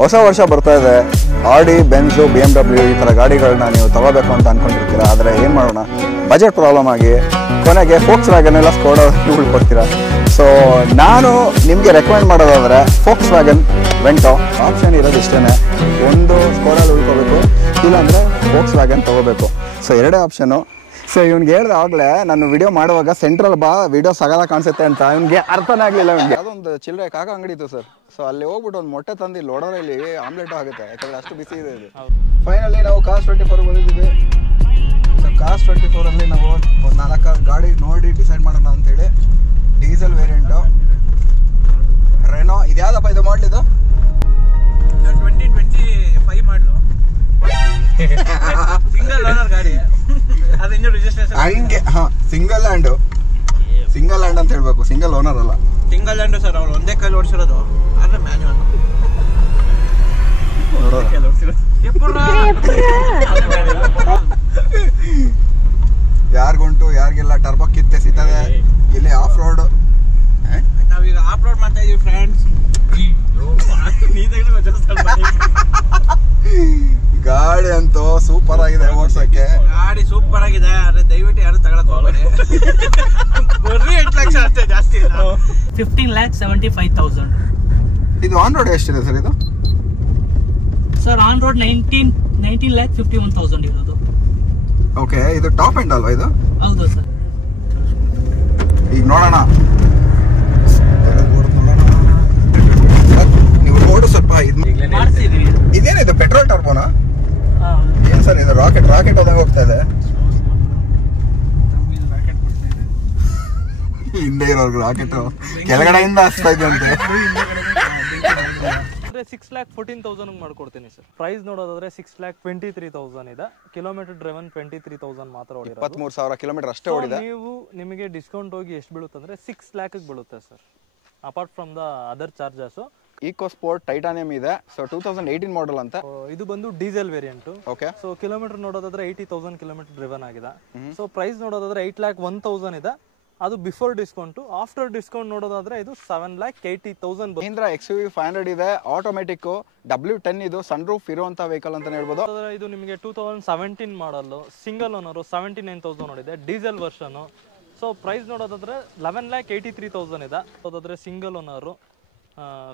ಹೊಸ ವರ್ಷ ಬರ್ತಾ ಇದೆ. ಆಡಿ, ಬೆನ್ಸು, BMW ಈ ಥರ ಗಾಡಿಗಳನ್ನ ನೀವು ತಗೋಬೇಕು ಅಂತ ಅನ್ಕೊಂಡಿರ್ತೀರಾ. ಆದರೆ ಏನು ಮಾಡೋಣ, ಬಜೆಟ್ ಪ್ರಾಬ್ಲಮ್ ಆಗಿ ಕೊನೆಗೆ ಫೋಕ್ಸ್ ವ್ಯಾಗನ್ ಎಲ್ಲ ಸ್ಕೋಡಾ ಉಳ್ಕೊಡ್ತೀರಾ. ಸೊ ನಾನು ನಿಮಗೆ ರೆಕಮೆಂಡ್ ಮಾಡೋದಾದರೆ ಫೋಕ್ಸ್ ವ್ಯಾಗನ್ ವೆಂಟೋ. ಆಪ್ಷನ್ ಇರೋದು ಇಷ್ಟೇ, ಒಂದು ಸ್ಕೋಡಲ್ಲಿ ಉಳ್ಕೋಬೇಕು, ಇಲ್ಲಾಂದರೆ ಫೋಕ್ಸ್ ವ್ಯಾಗನ್ ತೊಗೋಬೇಕು. ಸೊ ಎರಡೇ ಆಪ್ಷನು. ಸೊ ಇವ್ನಿಗೆ ಹೇಳ್ದೆ ಆಗಲೇ ನಾನು ವಿಡಿಯೋ ಮಾಡುವಾಗ ಸೆಂಟ್ರಲ್ ಬಾ ವಿಡಿಯೋ ಸಗಲ ಕಾಣಿಸುತ್ತೆ ಅಂತ. ಇವ್ನಿಗೆ ಅರ್ಥನೇ ಆಗಲಿಲ್ಲ. ಇವ್ನಿಗೆ ಅದೊಂದು ಚಿಲ್ಲರೆ ಕಾಕ ಅಂಗಡಿ ಇತ್ತು ಸರ್. ಸೊ ಅಲ್ಲಿ ಹೋಗ್ಬಿಟ್ಟು ಒಂದು ಮೊಟ್ಟೆ ತಂದು ಇಲ್ಲಿ ಹೊಡೋದ್ರೆ ಇಲ್ಲಿ ಆಮ್ಲೆಟ್ ಆಗುತ್ತೆ, ಯಾಕಂದರೆ ಅಷ್ಟು ಬಿಸಿ ಇದೆ ಇದು. ಫೈನಲಿ ನಾವು ಕಾಸ್ 24 ಬಂದಿದ್ದೀವಿ. ಸೊ ಕಾಸ್ 24ಅಲ್ಲಿ ನಾವು ಒಂದು 4 ಗಾಡಿ ನೋಡಿ ಡಿಸೈಡ್ ಮಾಡೋಣ ಅಂತೇಳಿ. Diesel variant Reno. ಇದು ಯಾವುದಪ್ಪ ಇದು ಮಾಡಲಿದ್ದು? 2025 ಮಾಡಲು ಸಿಂಗಲ್ ಓನರ್ ಗಾಡಿ. ಅದು ಇನ್ನೂ ರಿಜಿಸ್ಟ್ರೇಷನ್ ಹಂಗೆ. ಹಾಂ, ಸಿಂಗಲ್ ಲ್ಯಾಂಡ್ ಅಂತ ಹೇಳ್ಬೇಕು, ಸಿಂಗಲ್ ಓನರ್ ಅಲ್ಲ. Single land sir. ಅವ್ರು ಒಂದೇ ಕೈಲಿ ಓಡಿಸಿರೋದು, ಆದರೆ ಮ್ಯಾನ್ಯುವಲ್. ಯಾರಿಗುಂಟು ಯಾರಿಗೆಲ್ಲ ಟರ್ಬೋ ಕಿತ್ತೆ ಸಿಗ್ತದೆ ಇಲ್ಲಿ ಆಫ್ ರೋಡ್. ನಾವೀಗ ಆಫ್ ರೋಡ್ ಮಾಡ್ತಾ ಇದೀವಿ ಫ್ರೆಂಡ್ಸ್. ಗಾಡಿ ಅಂತೂ ಸೂಪರ್ ಆಗಿದೆ ಓಡ್ಸಕ್ಕೆ. ಗಾಡಿ ಸೂಪರ್ ಆಗಿದೆ, ಆದ್ರೆ ದಯವಿಟ್ಟು ಯಾರು ತಗೊಳಕ್ ಹೋಗ್ಬೇಡಿ. ಬರೀ 8 ಲಕ್ಷ ಅಷ್ಟೇ, ಜಾಸ್ತಿ ಇಲ್ಲ. 15,75,000. ಇದು ಆನ್ ರೋಡ್ ಎಷ್ಟಿದೆ ಸರ್ ಇದು? ಸರ್ ಆನ್ ರೋಡ್ 19,51,000 ಇರೋದು. ಓಕೆ, ಇದು ಟಾಪ್ ಎಂಡ್ ಅಲ್ವಾ ಇದು? ಹೌದು ಸರ್. ಈಗ ನೋಡೋಣ, ನೀವು ನೋಡು ಸ್ವಲ್ಪ. ಮಾಡಿಸಿದ್ವಿ. ಇದೇನಿದು ಪೆಟ್ರೋಲ್ ಟರ್ಬೋನಾ? ಏನ್ ಸರ್ ಇದು? ರಾಕೆಟ್ ಹೋದಾಗ ಹೋಗ್ತಾ ಇದೆ. ಹಿಂದೆ ಇರೋರ್ಗು ರಾಕೆಟ್ ಕೆಳಗಡೆಯಿಂದ ಹಚ್ತಾ ಇದ್ದಂತೆ. 6,14,000 ಮಾಡ್ಕೊಡ್ತೀನಿ ಸರ್. ಪ್ರೈಸ್ ನೋಡೋದಾದ್ರೆ 6,23,000 ಇದೆ. ಕಿಲೋಮೀಟರ್ ಡ್ರೈವನ್ 23,000 ಮಾತ್ರ ಓಡಿರೋದು. 23,000 ಕಿಲೋಮೀಟರ್ ಅಷ್ಟೇ ಓಡಿದೆ. ನೀವು ನಿಮಗೆ ಡಿಸ್ಕೌಂಟ್ ಹೋಗಿ ಎಷ್ಟು ಬೀಳುತ್ತೆ ಅಂದ್ರೆ 6 lakhಗೆ ಬೀಳುತ್ತೆ sir, apart from the other charges. Eco sport titanium ಇದೆ. ಸೊ 2018 ಮಾಡೆಲ್ ಅಂತ. ಇದು ಬಂದು diesel variant. Okay. So kilometre ನೋಡೋದಾದ್ರೆ 80,000 ಕಿಲೋಮೀಟರ್ ಡ್ರಿವನ್ ಆಗಿದೆ. ಸೊ ಪ್ರೈಸ್ ನೋಡೋದಾದ್ರೆ 8,01,000 ಇದೆ. ಅದು ಬಿಫೋರ್ ಡಿಸ್ಕೌಂಟ್. ಆಫ್ಟರ್ ಡಿಸ್ಕೌಂಟ್ ನೋಡೋದಾದ್ರೆ ಇದು 7,80,000. ಮಹೀಂದ್ರ XUV 500 ಇದೆ, ಆಟೋಮೆಟಿಕ್, W10 ಇದು, ಸನ್ ರೂಫ್ ಇರುವಂತ ವೆಹಿಕಲ್ ಅಂತ ಹೇಳ್ಬೋದು. ಇದು ನಿಮಗೆ 2017 ಮಾಡಲ್, ಸಿಂಗಲ್ ಓನರ್, 79,000 ನೋಡಿದೆ, ಡೀಸೆಲ್ ವರ್ಷನ್. ಸೊ ಪ್ರೈಸ್ ನೋಡೋದಾದ್ರೆ 11,83,000 ಇದೆ. ಅದಾದ್ರೆ ಸಿಂಗಲ್ ಓನರ್,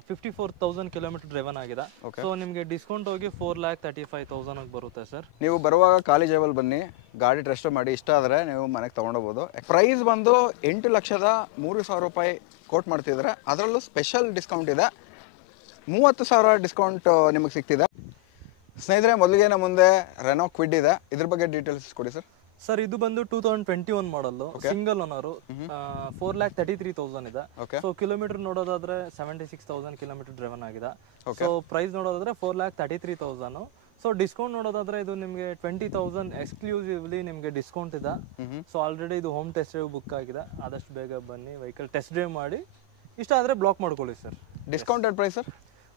54,000 ಕಿಲೋಮೀಟರ್ ಡ್ರೈವನ್ ಆಗಿದೆ. ಸೊ ನಿಮಗೆ ಡಿಸ್ಕೌಂಟ್ ಹೋಗಿ 4,35,000 ಬರುತ್ತೆ ಸರ್. ನೀವು ಬರುವಾಗ ಖಾಲಿ ಜೇಬಲ್ ಬನ್ನಿ, ಗಾಡಿ ಟೆಸ್ಟ್ ಮಾಡಿ, ಇಷ್ಟ ಆದರೆ ನೀವು ಮನೆಗೆ ತೊಗೊಂಡೋಗ್ಬೋದು. ಪ್ರೈಸ್ ಬಂದು 8,03,000 ರೂಪಾಯಿ ಕೋಟ್ ಮಾಡ್ತಿದ್ದಾರೆ. ಅದರಲ್ಲೂ ಸ್ಪೆಷಲ್ ಡಿಸ್ಕೌಂಟ್ ಇದೆ, 30,000 ಡಿಸ್ಕೌಂಟ್ ನಿಮಗೆ ಸಿಗ್ತಿದೆ. ಸ್ನೇಹಿತರೆ, ಮೊದಲಿಗೆ ನಮ್ಮ ಮುಂದೆ ರೆನೋ ಕ್ವಿಡ್ ಇದೆ. ಇದ್ರ ಬಗ್ಗೆ ಡೀಟೇಲ್ಸ್ ಕೊಡಿ ಸರ್. ಸರ್ ಇದು ಬಂದು 2021 ಮಾಡಲ್, ಸಿಂಗಲ್ ಓನರ್, 4,33,000 ಇದೆ. ಸೊ ಕಿಲೋಮೀಟರ್ ನೋಡೋದಾದ್ರೆ 76,000 ಕಿಲೋಮೀಟರ್ ಡ್ರೈವನ್ ಆಗಿದೆ. ಸೊ ಪ್ರೈಸ್ ನೋಡೋದಾದ್ರೆ 4,33,000. ಸೊ ಡಿಸ್ಕೌಂಟ್ ನೋಡೋದಾದ್ರೆ ಇದು ನಿಮಗೆ 20,000 ಎಕ್ಸ್ಕ್ಲೂಸಿವ್ಲಿ ನಿಮಗೆ ಡಿಸ್ಕೌಂಟ್ ಇದೆ. ಸೊ ಆಲ್ರೆಡಿ ಇದು ಹೋಮ್ ಟೆಸ್ಟ್ ಡ್ರೈವ್ ಬುಕ್ ಆಗಿದೆ. ಆದಷ್ಟು ಬೇಗ ಬನ್ನಿ, ವೆಹಿಕಲ್ ಟೆಸ್ಟ್ ಡ್ರೈವ್ ಮಾಡಿ, ಇಷ್ಟ ಆದರೆ ಬ್ಲಾಕ್ ಮಾಡ್ಕೊಳ್ಳಿ ಸರ್. ಡಿಸ್ಕೌಂಟೆಡ್ ಪ್ರೈಸ್ ಸರ್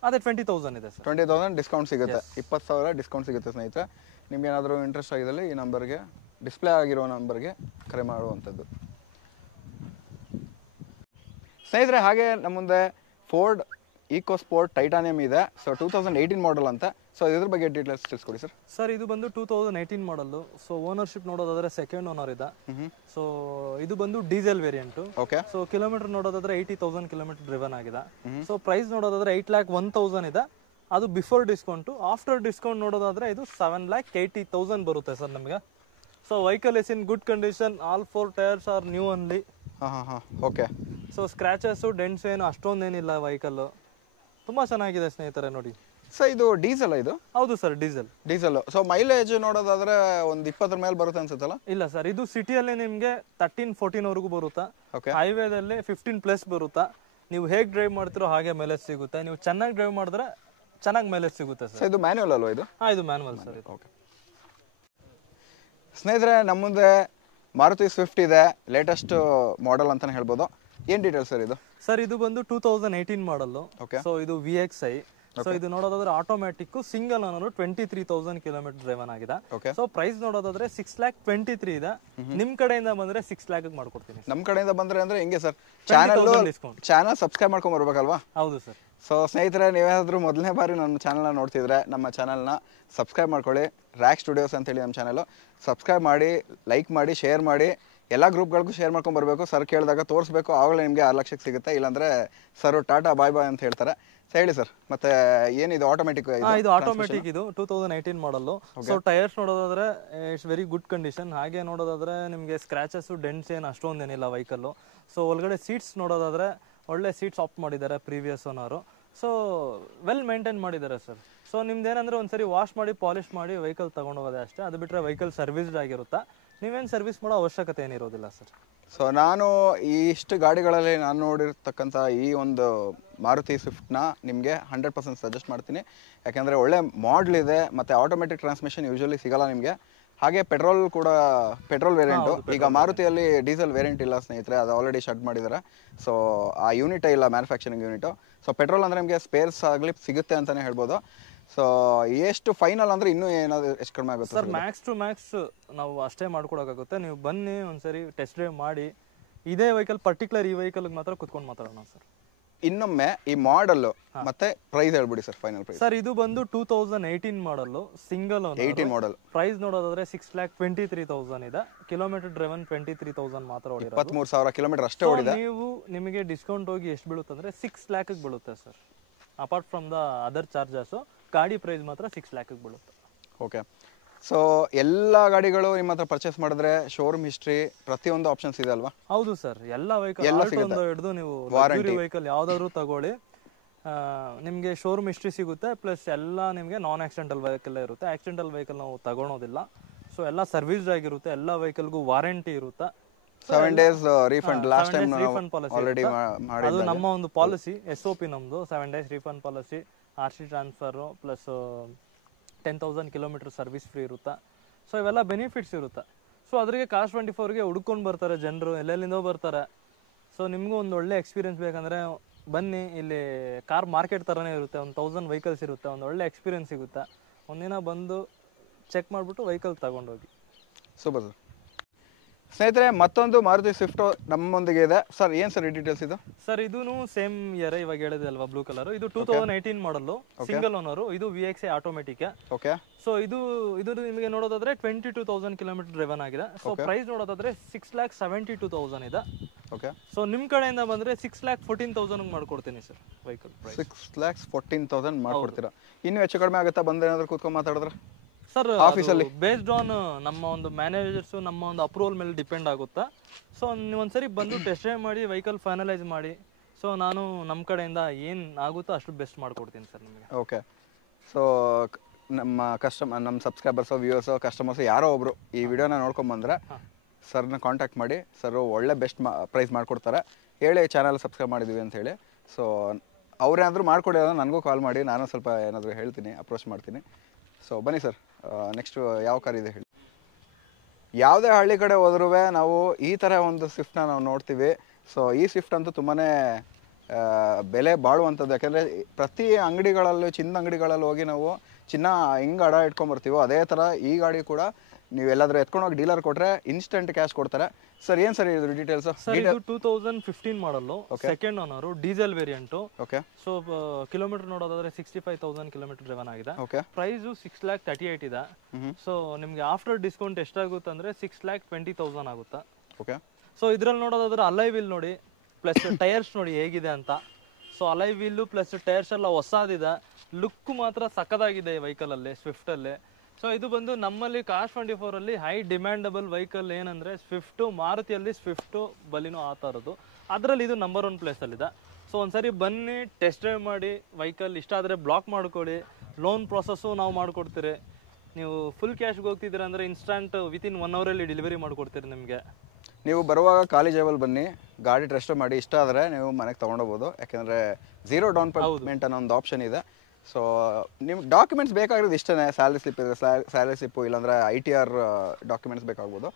ಅದೇ 20,000 ಇದೆ ಸರ್. 20,000 ಡಿಸ್ಕೌಂಟ್ ಸಿಗುತ್ತೆ. 20,000 ಡಿಸ್ಕೌಂಟ್ ಸಿಗುತ್ತೆ ಸ್ನೇಹಿತರೆ. ನಿಮ್ಗೆ ಏನಾದರೂ ಇಂಟ್ರೆಸ್ಟ್ ಆಗಿದ್ದಲ್ಲಿ ಈ ನಂಬರ್ಗೆ, ಡಿಸ್ಪ್ಲೇ ಆಗಿರೋ ನಂಬರ್ಗೆ ಕರೆ ಮಾಡುವಂಥದ್ದು. ಸ್ನೇಹಿತರೆ, ಹಾಗೆ ನಮ್ಮ ಮುಂದೆ ಫೋರ್ಡ್ ಈಕೋ ಸ್ಪೋರ್ಟ್ ಟೈಟಾನಿಯಂ ಇದೆ. ಸೊ 2018 ಮಾಡೆಲ್ ಅಂತ. ಸೊ ಇದ್ರ ಬಗ್ಗೆ ಡೀಟೇಲ್ಸ್ ತಿಳಿಸ್ಕೊಡಿ ಸರ್. ಸರ್ ಇದು ಬಂದು 2018 ಮಾಡಲ್. ಸೊ ಓನರ್ಶಿಪ್ ನೋಡೋದಾದ್ರೆ ಸೆಕೆಂಡ್ ಓನರ್ ಇದೆ. ಸೊ ಇದು ಬಂದು diesel variant. Okay. So kilometre ನೋಡೋದಾದ್ರೆ 80,000 ಕಿಲೋಮೀಟರ್ ಡ್ರಿವನ್ ಆಗಿದೆ. ಸೊ ಪ್ರೈಸ್ ನೋಡೋದಾದ್ರೆ 8,01,000 ಇದೆ. ಅದು ಬಿಫೋರ್ ಡಿಸ್ಕೌಂಟ್. ಆಫ್ಟರ್ ಡಿಸ್ಕೌಂಟ್ ನೋಡೋದಾದ್ರೆ ಇದು 7,80,000 ಬರುತ್ತೆ ಸರ್ ನಮಗೆ. So vehicle is in good condition. All 4 tyres are new only. Okay. So scratches, dents ಏನು ಅಷ್ಟೊಂದೇನಿಲ್ಲ. ವೆಹಿಕಲ್ ತುಂಬಾ ಚೆನ್ನಾಗಿದೆ ಸ್ನೇಹಿತರೆ, ನೋಡಿ. ಸರ್ ಇದು ಡೀಸೆಲ್? ಇದು ಹೌದು ಸರ್, ಡೀಸೆಲ್. ಸೊ ಮೈಲೇಜ್ ನೋಡೋದಾದ್ರೆ ಒಂದು 20 ಮೇಲೆ ಬರುತ್ತೆ ಅನ್ಸುತ್ತಲ್ಲ? ಇಲ್ಲ ಸರ್, ಇದು ಸಿಟಿಯಲ್ಲಿ ನಿಮಗೆ 13-14 ವರೆಗೂ ಬರುತ್ತಾ. ಹೈವೇದಲ್ಲಿ 15+ ಬರುತ್ತಾ. ನೀವು ಹೇಗೆ ಡ್ರೈವ್ ಮಾಡ್ತಿರೋ ಹಾಗೆ ಮೈಲೇಜ್ ಸಿಗುತ್ತೆ. ನೀವು ಚೆನ್ನಾಗಿ ಡ್ರೈವ್ ಮಾಡಿದ್ರೆ ಚೆನ್ನಾಗಿ ಮೈಲೇಜ್ ಸಿಗುತ್ತೆ ಸರ್. ಇದು ಮ್ಯಾನ್ಯುವಲ್ ಅಲ್ವಾ ಇದು? ಇದು ಮ್ಯಾನ್ಯುವಲ್ ಸರ್. ಓಕೆ. ಸ್ನೇಹಿತರೆ, ನಮ್ಮ ಮುಂದೆ ಮಾರುತಿ ಸ್ವಿಫ್ಟ್ ಇದೆ, ಲೇಟೆಸ್ಟ್ ಮಾಡೆಲ್ ಅಂತಾನೆ ಹೇಳ್ಬೋದು. ಏನ್ ಡೀಟೇಲ್ಸ್ ಸರ್ ಇದು? ಸರ್ ಇದು ಬಂದು 2018 ಮಾಡಲ್. ಸೊ ಇದು VXI. ಸೊ ಇದು ನೋಡೋದಾದ್ರೆ automatic, single owner, 23,000 kilometre driven ಆಗಿದೆ. ಸೊ ಪ್ರೈಸ್ ನೋಡೋದಾದ್ರೆ 6,23,000 ಇದೆ. ನಿಮ್ ಕಡೆಯಿಂದ ಬಂದ್ರೆ 6 lakh ಮಾಡ್ಕೊಡ್ತೀನಿ. ನಮ್ ಕಡೆಯಿಂದ ಬಂದ್ರೆ ಅಂದ್ರೆ ಹೆಂಗೆ ಸರ್? ಚಾನಲ್ ಸಬ್ಸ್ಕ್ರೈಬ್ ಮಾಡ್ಕೊಂಡ್ ಬರ್ಬೇಕಲ್ವಾ? ಹೌದು ಸರ್. ಸೊ ಸ್ನೇಹಿತರೆ, ನೀವೇನಾದರೂ ಮೊದಲನೇ ಬಾರಿ ನನ್ನ ಚಾನಲ್ನ ನೋಡ್ತಿದ್ರೆ ನಮ್ಮ ಚಾನಲ್ನ ಸಬ್ಸ್ಕ್ರೈಬ್ ಮಾಡ್ಕೊಳ್ಳಿ. ರ್ಯಾಕ್ ಸ್ಟುಡಿಯೋಸ್ ಅಂತೇಳಿ ನಮ್ಮ ಚಾನಲು. ಸಬ್ಸ್ಕ್ರೈಬ್ ಮಾಡಿ, ಲೈಕ್ ಮಾಡಿ, ಶೇರ್ ಮಾಡಿ, ಎಲ್ಲ ಗ್ರೂಪ್ಗಳಿಗೂ ಶೇರ್ ಮಾಡ್ಕೊಂಡು ಬರಬೇಕು. ಸರ್ ಕೇಳಿದಾಗ ತೋರಿಸ್ಬೇಕು, ಆವಾಗಲೇ ನಿಮಗೆ 6 ಲಕ್ಷಕ್ಕೆ ಸಿಗುತ್ತೆ. ಇಲ್ಲಾಂದರೆ ಸರ್ ಟಾಟಾ ಬಾಯ್ ಬಾಯ್ ಅಂತ ಹೇಳ್ತಾರೆ. ಹೇಳಿ ಸರ್, ಮತ್ತೆ ಏನಿದು ಆಟೋಮೆಟಿಕ್? ಇದು ಆಟೋಮೆಟಿಕ್, ಇದು 2018 ಮಾಡಲ್ಲು. ಸೊ ಟೈರ್ಸ್ ನೋಡೋದಾದ್ರೆ ಇಟ್ಸ್ ವೆರಿ ಗುಡ್ ಕಂಡೀಷನ್. ಹಾಗೆ ನೋಡೋದಾದ್ರೆ ನಿಮಗೆ ಸ್ಕ್ರಾಚಸ್, ಡೆಂಟ್ಸ್ ಏನು ಅಷ್ಟೊಂದೇನಿಲ್ಲ ವೆಹಿಕಲ್ಲು. ಸೊ ಒಳಗಡೆ ಸೀಟ್ಸ್ ನೋಡೋದಾದ್ರೆ ಒಳ್ಳೆ ಸೀಟ್ಸ್ ಆಪ್ಟ್ ಮಾಡಿದ್ದಾರೆ previous owner. So well maintain ಮಾಡಿದ್ದಾರೆ ಸರ್. ಸೊ ನಿಮ್ದೇನಂದ್ರೆ ಒಂದ್ಸರಿ ವಾಶ್ ಮಾಡಿ ಪಾಲಿಶ್ ಮಾಡಿ ವೆಹಿಕಲ್ ತಗೊಂಡೋಗೋದೇ ಅಷ್ಟೇ. ಅದು ಬಿಟ್ಟರೆ ವೆಹಿಕಲ್ ಸರ್ವಿಸ್ಡ್ ಆಗಿರುತ್ತಾ, ನೀವೇನು ಸರ್ವಿಸ್ ಮಾಡೋ ಅವಶ್ಯಕತೆ ಏನಿರೋದಿಲ್ಲ ಸರ್. ಸೊ ನಾನು ಇಷ್ಟು ಗಾಡಿಗಳಲ್ಲಿ ನಾನು ನೋಡಿರ್ತಕ್ಕಂಥ ಈ ಒಂದು ಮಾರುತಿ ಸ್ವಿಫ್ಟ್ನ ನಿಮಗೆ 100% ಸಜೆಸ್ಟ್ ಮಾಡ್ತೀನಿ. ಯಾಕೆಂದರೆ ಒಳ್ಳೆ ಮಾಡಲಿದೆ, ಮತ್ತು ಆಟೋಮೆಟಿಕ್ ಟ್ರಾನ್ಸ್ಮಿಷನ್ ಯೂಶ್ವಲಿ ಸಿಗಲ್ಲ ನಿಮಗೆ. ಹಾಗೆ ಪೆಟ್ರೋಲ್ ವೇರಿಯಂಟು. ಈಗ ಮಾರುತಿಯಲ್ಲಿ ಡೀಸೆಲ್ ವೇರಿಯಂಟ್ ಇಲ್ಲ ಸ್ನೇಹಿತರೆ, ಅದು ಆಲ್ರೆಡಿ ಶಟ್ ಮಾಡಿದ್ದಾರೆ. ಸೊ ಆ ಯೂನಿಟೇ ಇಲ್ಲ, ಮ್ಯಾನುಫ್ಯಾಕ್ಚರಿಂಗ್ ಯೂನಿಟು. ಸೊ ಪೆಟ್ರೋಲ್ ಅಂದರೆ ನಿಮಗೆ ಸ್ಪೇರ್ಸ್ ಆಗಲಿ ಸಿಗುತ್ತೆ ಅಂತಲೇ ಹೇಳ್ಬೋದು. ಸೊ ಎಷ್ಟು ಫೈನಲ್ ಅಂದರೆ ಇನ್ನೂ ಏನಾದರೂ ಎಷ್ಟು ಕಡಿಮೆ ಆಗುತ್ತೆ ಸರ್? ಮ್ಯಾಕ್ಸ್ ಟು ಮ್ಯಾಕ್ಸ್ ನಾವು ಅಷ್ಟೇ ಮಾಡ್ಕೊಡೋಕ್ಕಾಗುತ್ತೆ. ನೀವು ಬನ್ನಿ ಒಂದ್ಸರಿ ಟೆಸ್ಟ್ ಡ್ರೈವ್ ಮಾಡಿ. ಇದೇ ವೆಹಿಕಲ್ ಪರ್ಟಿಕ್ಯುಲರ್ ಈ ವೆಹಿಕಲ್ಗೆ ಮಾತ್ರ ಕುತ್ಕೊಂಡು ಮಾತಾಡೋಣ ಸರ್. ಇನ್ನೊಮ್ಮೆ ಈ ಮಾಡಲ್ಲು ಮತ್ತೆ ಪ್ರೈಸ್ ಹೇಳ್ಬಿಡಿ ಸರ್, ಫೈನಲ್ ಪ್ರೈಸ್. ಸರ್ ಇದು ಬಂದು 2018 ಮಾಡಲ್ಲು, ಸಿಂಗಲ್ ಓನರ್, 18 ಮಾಡಲ್. ಪ್ರೈಸ್ ನೋಡೋದಾದ್ರೆ 6,23,000 ಇದೆ. ಕಿಲೋಮೀಟರ್ ಡ್ರೈವನ್ 23,000 ಮಾತ್ರ ಓಡಿರೋದು. 23,000 ಕಿಲೋಮೀಟರ್ ಅಷ್ಟೇ ಓಡಿದೆ. ನಿಮಗೆ ಡಿಸ್ಕೌಂಟ್ ಹೋಗಿ ಎಷ್ಟು ಬೀಳುತ್ತೆ ಅಂದ್ರೆ 6 lakhಗೆ ಬೀಳುತ್ತೆ sir. Apart from the other charges, ಗಾಡಿ ಪ್ರೈಸ್ ಮಾತ್ರ 6 lakhಗೆ ಬೀಳುತ್ತೆ. ಓಕೆ. ಸೊ ಎಲ್ಲ ಗಾಡಿಗಳು ನಿಮ್ಮ ಹತ್ರ ಪರ್ಚೇಸ್ ಮಾಡಿದ್ರೆ ಶೋರೂಮ್ ಹಿಸ್ಟ್ರಿ ಪ್ರತಿಯೊಂದು ಆಪ್ಷನ್ಸ್ ಇದೆ ಅಲ್ವಾ? ಹೌದು ಸರ್, ಎಲ್ಲ ವೆಹಿಕಲ್ ಹಿಡಿದು ನೀವು ವೆಹಿಕಲ್ ಯಾವ್ದಾದ್ರು ತಗೊಳ್ಳಿ, ನಿಮಗೆ ಶೋರೂಮ್ ಹಿಸ್ಟ್ರಿ ಸಿಗುತ್ತೆ. ಪ್ಲಸ್ ಎಲ್ಲ ನಿಮಗೆ ನಾನ್ ಆಕ್ಸಿಡೆಂಟಲ್ ವೆಹಿಕಲ್ ಇರುತ್ತೆ. ಆಕ್ಸಿಡೆಂಟಲ್ ವೆಹಿಕಲ್ ನಾವು ತಗೊಳೋದಿಲ್ಲ. ಸೊ ಎಲ್ಲ ಸರ್ವಿಸ್ ಆಗಿರುತ್ತೆ. ಎಲ್ಲ ವೆಹಿಕಲ್ಗೂ ವಾರಂಟಿ ಇರುತ್ತೆ. 7 days refund. Last time already ಮಾಡಿದ್ದೆ. ಅದು ನಮ್ಮ ಒಂದು ಪಾಲಿಸಿ, SOP ನಮ್ದು 7 days refund policy. RC transfer plus 10,000 kilometre service free ಇರುತ್ತೆ. ಸೊ ಇವೆಲ್ಲ ಬೆನಿಫಿಟ್ಸ್ ಇರುತ್ತೆ. ಸೊ ಅದ್ರಿಗೆ ಕಾಸ್ಟ್ 24ಗೆ ಹುಡ್ಕೊಂಡು ಬರ್ತಾರೆ ಜನರು, ಎಲ್ಲೆಲ್ಲಿಂದೋ ಬರ್ತಾರೆ. ಸೊ ನಿಮಗೂ ಒಂದು ಒಳ್ಳೆ ಎಕ್ಸ್ಪೀರಿಯನ್ಸ್ ಬೇಕಂದರೆ ಬನ್ನಿ. ಇಲ್ಲಿ ಕಾರ್ ಮಾರ್ಕೆಟ್ ಥರನೇ ಇರುತ್ತೆ. ಒಂದು 1000 ವೆಹಿಕಲ್ಸ್ ಇರುತ್ತೆ. ಒಂದು ಒಳ್ಳೆ ಎಕ್ಸ್ಪೀರಿಯನ್ಸ್ ಸಿಗುತ್ತೆ. ಒಂದಿನ ಬಂದು ಚೆಕ್ ಮಾಡಿಬಿಟ್ಟು ವೆಹಿಕಲ್ ತಗೊಂಡೋಗಿ. Super sir. ಸ್ನೇಹಿತರೆ, ಮತ್ತೊಂದು ಮಾರುತಿ ಸ್ವಿಫ್ಟ್ ನಮ್ಮೊಂದಿಗೆ ಇದೆ. ಸರ್ ಏನು ಸರ್ ಈ ಡೀಟೇಲ್ಸ್ ಇದು? ಸರ್ ಇದೂ ಸೇಮ್ ಇಯರ್, ಇವಾಗ ಹೇಳಿದೆ ಅಲ್ವಾ ಬ್ಲೂ ಕಲರ್. ಇದು 2018 ಮಾಡಲ್ಲು, ಸಿಂಗಲ್ ಓನರು. ಇದು VXI ಆಟೋಮೆಟಿಕ್. ಓಕೆ. ಸೊ ಇದು ನಿಮಗೆ ನೋಡೋದಾದ್ರೆ 22,000 ಕಿಲೋಮೀಟರ್ ಡ್ರೈವನ್ ಆಗಿದೆ. ಸೊ ಪ್ರೈಸ್ ನೋಡೋದಾದ್ರೆ 6,72,000 ಇದೆ. ಓಕೆ. ಸೊ ನಿಮ್ಮ ಕಡೆಯಿಂದ ಬಂದ್ರೆ 6,14,000 ಮಾಡ್ಕೊಡ್ತೀನಿ ಸರ್ ವೆಹಿಕಲ್ ಪ್ರೈಸ್. 6,14,000 ಮಾಡ್ಕೊಡ್ತೀರಾ? ಇನ್ನೂ ಹೆಚ್ಚು ಕಡಿಮೆ ಆಗುತ್ತಾ ಬಂದು ಏನಾದರೂ ಕೂತ್ಕೊಂಡು ಮಾತಾಡಿದ್ರೆ? ಸರ್ ಆಫೀಸಲ್ಲಿ ಬೇಸ್ಡ್ ಆನ್ ನಮ್ಮ ಒಂದು ಮ್ಯಾನೇಜರ್ಸ್, ನಮ್ಮ ಒಂದು ಅಪ್ರೂವಲ್ ಮೇಲೆ ಡಿಪೆಂಡ್ ಆಗುತ್ತಾ. ಸೊ ನೀವು ಒಂದ್ಸರಿ ಬಂದು ಟೆಸ್ಟ್ ಡ್ರೈವ್ ಮಾಡಿ ವೆಹಿಕಲ್ ಫೈನಲೈಸ್ ಮಾಡಿ. ಸೊ ನಾನು ನಮ್ಮ ಕಡೆಯಿಂದ ಏನು ಆಗುತ್ತೋ ಅಷ್ಟು ಬೆಸ್ಟ್ ಮಾಡ್ಕೊಡ್ತೀನಿ ಸರ್ ನಿಮಗೆ. ಓಕೆ. ಸೊ ನಮ್ಮ ಸಬ್ಸ್ಕ್ರೈಬರ್ಸು, ವ್ಯೂವರ್ಸು, ಕಸ್ಟಮರ್ಸು ಯಾರೋ ಒಬ್ಬರು ಈ ವಿಡಿಯೋನ ನೋಡ್ಕೊಂಬಂದ್ರೆ ಸರ್ನ ಕಾಂಟ್ಯಾಕ್ಟ್ ಮಾಡಿ. ಸರ್ ಒಳ್ಳೆ ಬೆಸ್ಟ್ ಪ್ರೈಸ್ ಮಾಡಿಕೊಡ್ತಾರೆ. ಹೇಳಿ ಚಾನಲ್ ಸಬ್ಸ್ಕ್ರೈಬ್ ಮಾಡಿದ್ದೀವಿ ಅಂತ ಹೇಳಿ. ಸೊ ಅವ್ರೇನಾದರೂ ಮಾಡಿಕೊಡಿ, ನನಗೂ ಕಾಲ್ ಮಾಡಿ, ನಾನು ಸ್ವಲ್ಪ ಏನಾದರೂ ಹೇಳ್ತೀನಿ, ಅಪ್ರೋಚ್ ಮಾಡ್ತೀನಿ. ಸೊ ಬನ್ನಿ ಸರ್, ನೆಕ್ಸ್ಟು ಯಾವ ಕಾರ್ ಇದೆ ಹೇಳಿ. ಯಾವುದೇ ಹಳ್ಳಿ ಕಡೆ ಹೋದ್ರೂ ನಾವು ಈ ಥರ ಒಂದು ಸ್ವಿಫ್ಟ್ನ ನಾವು ನೋಡ್ತೀವಿ. ಸೊ ಈ ಸ್ವಿಫ್ಟ್ ಅಂತೂ ತುಂಬಾ ಬೆಲೆ ಬಾಳುವಂಥದ್ದು. ಯಾಕೆಂದರೆ ಪ್ರತಿ ಅಂಗಡಿಗಳಲ್ಲೂ, ಚಿನ್ನ ಅಂಗಡಿಗಳಲ್ಲಿ ಹೋಗಿ ನಾವು ಚಿನ್ನ ಹೆಂಗೆ ಅಡ ಇಟ್ಕೊಂಬರ್ತೀವೋ ಅದೇ ಥರ ಈ ಗಾಡಿ ಕೂಡ ನೀವೆಲ್ಲಾದರೂ ಎತ್ಕೊಂಡೋಗಿ ಡೀಲರ್ ಕೊಟ್ಟರೆ ಇನ್ಸ್ಟೆಂಟ್ ಕ್ಯಾಶ್ ಕೊಡ್ತಾರೆ. ಸರ್ ಏನು ಸರ್ ಇದು ಡೀಟೇಲ್ಸ್? ಸರ್ ಇದು 2015 model, second owner, diesel variant. Okay. So kilometre ನೋಡೋದಾದ್ರೆ 65,000 ಕಿಲೋಮೀಟರ್ ಡ್ರೈವನ್ ಆಗಿದೆ. ಓಕೆ. ಪ್ರೈಸು 6,38,000 ಇದೆ. ಸೊ ನಿಮಗೆ ಆಫ್ಟರ್ ಡಿಸ್ಕೌಂಟ್ ಎಷ್ಟಾಗುತ್ತೆ ಅಂದರೆ 6,20,000 ಆಗುತ್ತೆ. ಓಕೆ. ಸೊ ಇದ್ರಲ್ಲಿ ನೋಡೋದಾದ್ರೆ ಅಲೈ ವೀಲ್ ನೋಡಿ, ಪ್ಲಸ್ ಟೈರ್ಸ್ ನೋಡಿ ಹೇಗಿದೆ ಅಂತ. ಸೊ ಅಲೈ ವೀಲು ಪ್ಲಸ್ ಟೈರ್ಸ್ ಎಲ್ಲ ಹೊಸದಿದೆ. ಲುಕ್ ಮಾತ್ರ ಸಕ್ಕದಾಗಿದೆ ಈ ವೆಹಿಕಲಲ್ಲಿ, ಸ್ವಿಫ್ಟಲ್ಲಿ. ಸೊ ಇದು ಬಂದು ನಮ್ಮಲ್ಲಿ ಕಾಸ್ಟ್ 24ಅಲ್ಲಿ ಹೈ ಡಿಮ್ಯಾಂಡಬಲ್ ವೆಹಿಕಲ್ ಏನಂದರೆ ಸ್ವಿಫ್ಟು. ಮಾರುತಿಯಲ್ಲಿ ಸ್ವಿಫ್ಟು, ಬಲಿನೋ ಆ ಥರದ್ದು. ಅದರಲ್ಲಿ ಇದು ನಂಬರ್ 1 ಪ್ಲೇಸಲ್ಲಿದೆ. ಸೊ ಒಂದ್ಸರಿ ಬನ್ನಿ, ಟೆಸ್ಟ್ ಡ್ರೈವ್ ಮಾಡಿ. ವೆಹಿಕಲ್ ಇಷ್ಟ ಆದರೆ ಬ್ಲಾಕ್ ಮಾಡ್ಕೊಳ್ಳಿ. ಲೋನ್ ಪ್ರೊಸೆಸ್ಸು ನಾವು ಮಾಡಿಕೊಡ್ತೀರಿ. ನೀವು ಫುಲ್ ಕ್ಯಾಶ್ಗೆ ಹೋಗ್ತಿದ್ದೀರ ಅಂದರೆ ಇನ್ಸ್ಟಂಟ್ ವಿತಿನ್ 1 ಅವರಲ್ಲಿ ಡೆಲಿವರಿ ಮಾಡಿಕೊಡ್ತೀರಿ ನಿಮಗೆ. ನೀವು ಬರುವಾಗ ಖಾಲಿ ಜೇಬಲ್ಲಿ ಬನ್ನಿ, ಗಾಡಿ ಟೆಸ್ಟ್ ಮಾಡಿ. ಇಷ್ಟ ಆದರೆ ನೀವು ಮನೆಗೆ ತೊಗೊಂಡೋಗ್ಬೋದು. ಯಾಕೆಂದರೆ 0 ಡೌನ್ ಪೇಮೆಂಟ್ ಅನ್ನೋ ಒಂದು ಆಪ್ಷನ್ ಇದೆ. ಸೊ ನಿಮ್ಗೆ ಡಾಕ್ಯುಮೆಂಟ್ಸ್ ಬೇಕಾಗಿರೋದು ಇಷ್ಟೇ. ಸ್ಯಾಲ್ರಿ ಸ್ಲಿಪ್ ಇದೆ, ಸ್ಯಾಲ್ರಿ ಸ್ಲಿಪ್ಪು, ಇಲ್ಲಾಂದರೆ ITR ಡಾಕ್ಯುಮೆಂಟ್ಸ್ ಬೇಕಾಗ್ಬೋದು.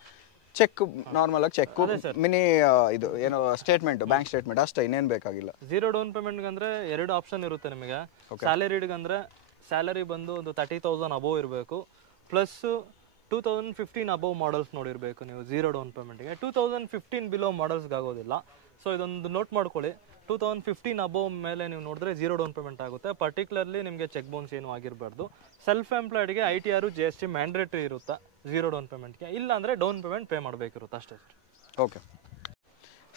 ಚೆಕ್, ನಾರ್ಮಲಾಗಿ ಚೆಕ್ಕು, ಮಿನಿ ಇದು ಏನೋ ಸ್ಟೇಟ್ಮೆಂಟ್, ಬ್ಯಾಂಕ್ ಸ್ಟೇಟ್ಮೆಂಟ್ ಅಷ್ಟೇ, ಇನ್ನೇನು ಬೇಕಾಗಿಲ್ಲ. 0 ಡೌನ್ ಪೇಮೆಂಟ್ಗೆ ಅಂದರೆ 2 ಆಪ್ಷನ್ ಇರುತ್ತೆ ನಿಮಗೆ. ಸ್ಯಾಲರಿಡ್ಗೆ ಅಂದರೆ ಸ್ಯಾಲರಿ ಬಂದು ಒಂದು 30,000 ಅಬೋವ್ ಇರಬೇಕು. ಪ್ಲಸ್ 2015 ಅಬೋವ್ ಮಾಡಲ್ಸ್ ನೋಡಿರಬೇಕು ನೀವು 0 ಡೌನ್ ಪೇಮೆಂಟ್ಗೆ. 2015 ಬಿಲೋ ಮಾಡಲ್ಸ್ಗೆ ಆಗೋದಿಲ್ಲ. ಸೊ ಇದೊಂದು ನೋಟ್ ಮಾಡ್ಕೊಳ್ಳಿ. 2015 ಅಬೋವ್ ಮೇಲೆ ನೀವು ನೋಡಿದ್ರೆ 0 ಡೌನ್ ಪೇಮೆಂಟ್ ಆಗುತ್ತೆ. ಪರ್ಟಿಕ್ಯುಲರ್ಲಿ ನಿಮಗೆ ಚೆಕ್ ಬೌನ್ಸ್ ಏನು ಆಗಿರಬಾರ್ದು. ಸೆಲ್ಫ್ ಎಂಪ್ಲಾಯ್ಡ್ಗೆ ITR GST ಮ್ಯಾಂಡೇಟರಿ ಇರುತ್ತೆ 0 ಡೌನ್ ಪೇಮೆಂಟ್ಗೆ. ಇಲ್ಲ ಅಂದರೆ ಡೌನ್ ಪೇಮೆಂಟ್ ಪೇ ಮಾಡಬೇಕಿರುತ್ತೆ ಅಷ್ಟೇ. ಓಕೆ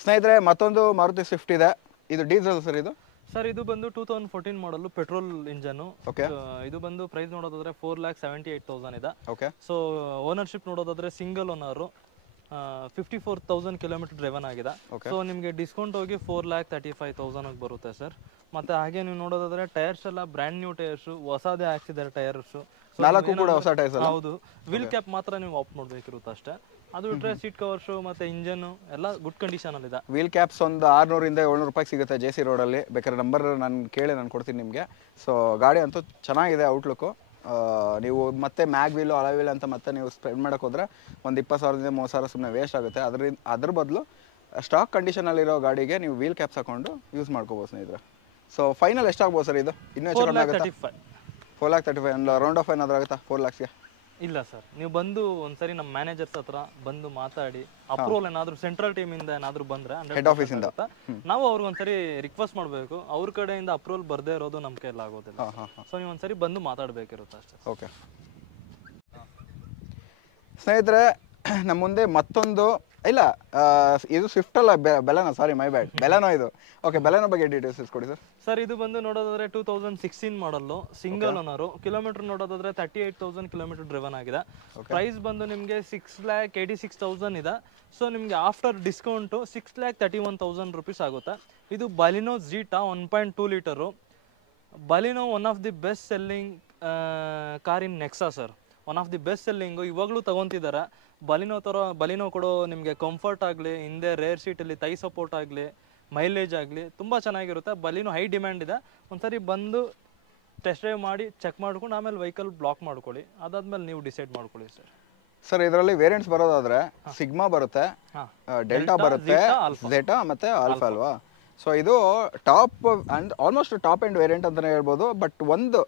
ಸ್ನೇಹಿತರೆ, ಮತ್ತೊಂದು ಮಾರುತಿ ಸ್ವಿಫ್ಟ್ ಇದೆ. ಇದು ಡೀಸೆಲ್ ಸರ್ ಇದು? ಸರ್ ಇದು ಬಂದು 2014 ಮಾಡಲು ಪೆಟ್ರೋಲ್ ಇಂಜನ್ನು. ಇದು ಬಂದು ಪ್ರೈಸ್ ನೋಡೋದಾದ್ರೆ 4,78,000 ಇದೆ. ಓಕೆ. ಸೊ ಓನರ್ಶಿಪ್ ನೋಡೋದಾದ್ರೆ ಸಿಂಗಲ್ ಓನರು, 54,000 ಕಿಲೋಮೀಟರ್ ಡ್ರೈವನ್ ಆಗಿದೆ. ಸೊ ನಿಮಗೆ ಡಿಸ್ಕೌಂಟ್ ಹೋಗಿ 4,35,000 ಬರುತ್ತೆ ಸರ್. ಮತ್ತೆ ಹಾಗೆ ನೀವು ನೋಡೋದಾದ್ರೆ ಟೈರ್ಸ್ ಎಲ್ಲ ಬ್ರ್ಯಾಂಡ್ ನ್ಯೂ ಟೈರ್ಸ್, ಹೊಸದೇ ಹಾಕ್ಸಿದ್ದಾರೆ ಟೈರ್ಸ್. ಹೌದು. ವೀಲ್ ಕ್ಯಾಪ್ ಮಾತ್ರ ನೀವು ಆಫ್ ಮಾಡ್ಬೇಕಿರುತ್ತೆ ಅಷ್ಟೇ. ಅದು ಬಿಟ್ರೆ ಸೀಟ್ ಕವರ್ಸ್ ಮತ್ತೆ ಇಂಜನ್ ಎಲ್ಲ ಗುಡ್ ಕಂಡೀಷನ್ ಅಲ್ಲಿ ಇದೆ. ವೀಲ್ ಕ್ಯಾಪ್ಸ್ ಒಂದು 600 ಇಂದ 700 ರೂಪಾಯಿ ಸಿಗುತ್ತೆ JC ರೋಡಲ್ಲಿ. ಬೇಕಾದ್ರೆ ನಂಬರ್ ನಾನು ಕೇಳಿ ನಾನು ಕೊಡ್ತೀನಿ ನಿಮಗೆ. ಸೊ ಗಾಡಿ ಅಂತೂ ಚೆನ್ನಾಗಿದೆ ಔಟ್ಲುಕ್ಕು. ನೀವು ಮತ್ತೆ ಮ್ಯಾಗ್ ವೀಲು ಅಲ ವೀಲ್ ಅಂತ ಮತ್ತೆ ನೀವು ಸ್ಪೆಂಡ್ ಮಾಡೋಕೆ ಹೋದರೆ ಒಂದು 20,000 30,000 ಸುಮ್ಮನೆ ವೇಸ್ಟ್ ಆಗುತ್ತೆ. ಅದ್ರ ಬದಲು ಸ್ಟಾಕ್ ಕಂಡೀಷನಲ್ಲಿರೋ ಗಾಡಿಗೆ ನೀವು ವೀಲ್ ಕ್ಯಾಪ್ಸ್ ಹಾಕೊಂಡು ಯೂಸ್ ಮಾಡ್ಕೋಬೋದು ಸ್ನೇಹಿತರೆ. ಸೊ ಫೈನಲ್ ಎಷ್ಟಾಗ್ಬೋದು ಸರ್ ಇದು? ಇನ್ನೂ ಹೆಚ್ಚು ಕಡಿಮೆ ಆಗುತ್ತಾ? 4,35,000 ರೌಂಡ್ ಆಫ್ ಏನಾದರೂ ಆಗುತ್ತಾ 4 lakhsಗೆ? ಇಲ್ಲ ಸರ್, ನೀವು ಬಂದು ಒಂದ್ಸರಿ ನಮ್ಮ ಮ್ಯಾನೇಜರ್ಸ್ ಹತ್ರ ಬಂದು ಮಾತಾಡಿ ಅಪ್ರೂವಲ್ ಏನಾದ್ರು ಸೆಂಟ್ರಲ್ ಟೀಮ್ ಇಂದ ಏನಾದ್ರು ಬಂದ್ರೆ ಹೆಡ್ ಆಫೀಸ್ ಇಂದ ನಾವು ಅವ್ರಿಗೆ ಒಂದ್ಸರಿ ರಿಕ್ವೆಸ್ಟ್ ಮಾಡಬೇಕು. ಅವ್ರ ಕಡೆಯಿಂದ ಅಪ್ರೂವಲ್ ಬರ್ದೇ ಇರೋದು ನಮ್ಮ ಕೈಯಲ್ಲಿ ಆಗೋದಿಲ್ಲ. ಸೊ ನೀವು ಒಂದ್ಸರಿ ಬಂದು ಮಾತಾಡಬೇಕಿರುತ್ತೆ ಅಷ್ಟೇ. ಓಕೆ ಸ್ನೇಹಿತರೆ, ನಮ್ಮ ಮುಂದೆ ಮತ್ತೊಂದು ಇಲ್ಲ, ಇದು ಸ್ವಿಫ್ಟ್ ಅಲ್ಲ, ಬೆಲೆನೋ, ಸಾರಿ ಮೈ ಬ್ಯಾಡ್, ಬೆಲೆನೋ ಇದು. ಓಕೆ, ಬೆಲೆನೋ ಬಗ್ಗೆ ಡೀಟೇಲ್ಸ್ ಕೊಡಿ ಸರ್. ಸರ್ ಇದು ಬಂದು ನೋಡೋದಾದ್ರೆ 2016 ಮಾಡಲ್ಲು, ಸಿಂಗಲ್ ಓನರು. ಕಿಲೋಮೀಟರ್ ನೋಡೋದಾದ್ರೆ 38,000 ಕಿಲೋಮೀಟರ್ ಡ್ರಿವನ್ ಆಗಿದೆ. ಪ್ರೈಸ್ ಬಂದು ನಿಮಗೆ 6,86,000 ಇದೆ. ಸೊ ನಿಮಗೆ ಆಫ್ಟರ್ ಡಿಸ್ಕೌಂಟು 6,31,000 ರೂಪೀಸ್ ಆಗುತ್ತೆ. ಇದು ಬಲಿನೋ zeta 1.2 litre. ಬಲಿನೋ one of the best selling car in Nexa sir. One of the best selling ಇವಾಗಲೂ ತಗೊತಿದ್ದಾರೆ. ಬಲಿನೋ ಕೊಡೋ ನಿಮಗೆ ಕಂಫರ್ಟ್ ಆಗಲಿ, ಹಿಂದೆ ರೇರ್ ಸೀಟಲ್ಲಿ ತೈ ಸಪೋರ್ಟ್ ಆಗಲಿ, ಮೈಲೇಜ್ ಆಗಲಿ ತುಂಬ ಚೆನ್ನಾಗಿರುತ್ತೆ. ಬಲಿನೋ ಹೈ ಡಿಮ್ಯಾಂಡ್ ಇದೆ. ಒಂದ್ಸರಿ ಬಂದು ಟೆಸ್ಟ್ ಡ್ರೈವ್ ಮಾಡಿ ಚೆಕ್ ಮಾಡ್ಕೊಂಡು ಆಮೇಲೆ ವೆಹಿಕಲ್ ಬ್ಲಾಕ್ ಮಾಡ್ಕೊಳ್ಳಿ. ಅದಾದ್ಮೇಲೆ ನೀವು ಡಿಸೈಡ್ ಮಾಡ್ಕೊಳ್ಳಿ ಸರ್. ಸರ್ ಇದರಲ್ಲಿ ವೇರಿಯಂಟ್ಸ್ ಬರೋದಾದ್ರೆ ಸಿಗ್ಮಾ ಬರುತ್ತೆ, ಡೆಲ್ಟಾ ಬರುತ್ತೆ, ಝೆಟಾ ಮತ್ತೆ ಆಲ್ಫಾ ಅಲ್ವಾ? ಸೊ ಇದು top and almost top end variant ಅಂತಾನೆ ಹೇಳ್ಬೋದು. ಬಟ್ ಒಂದು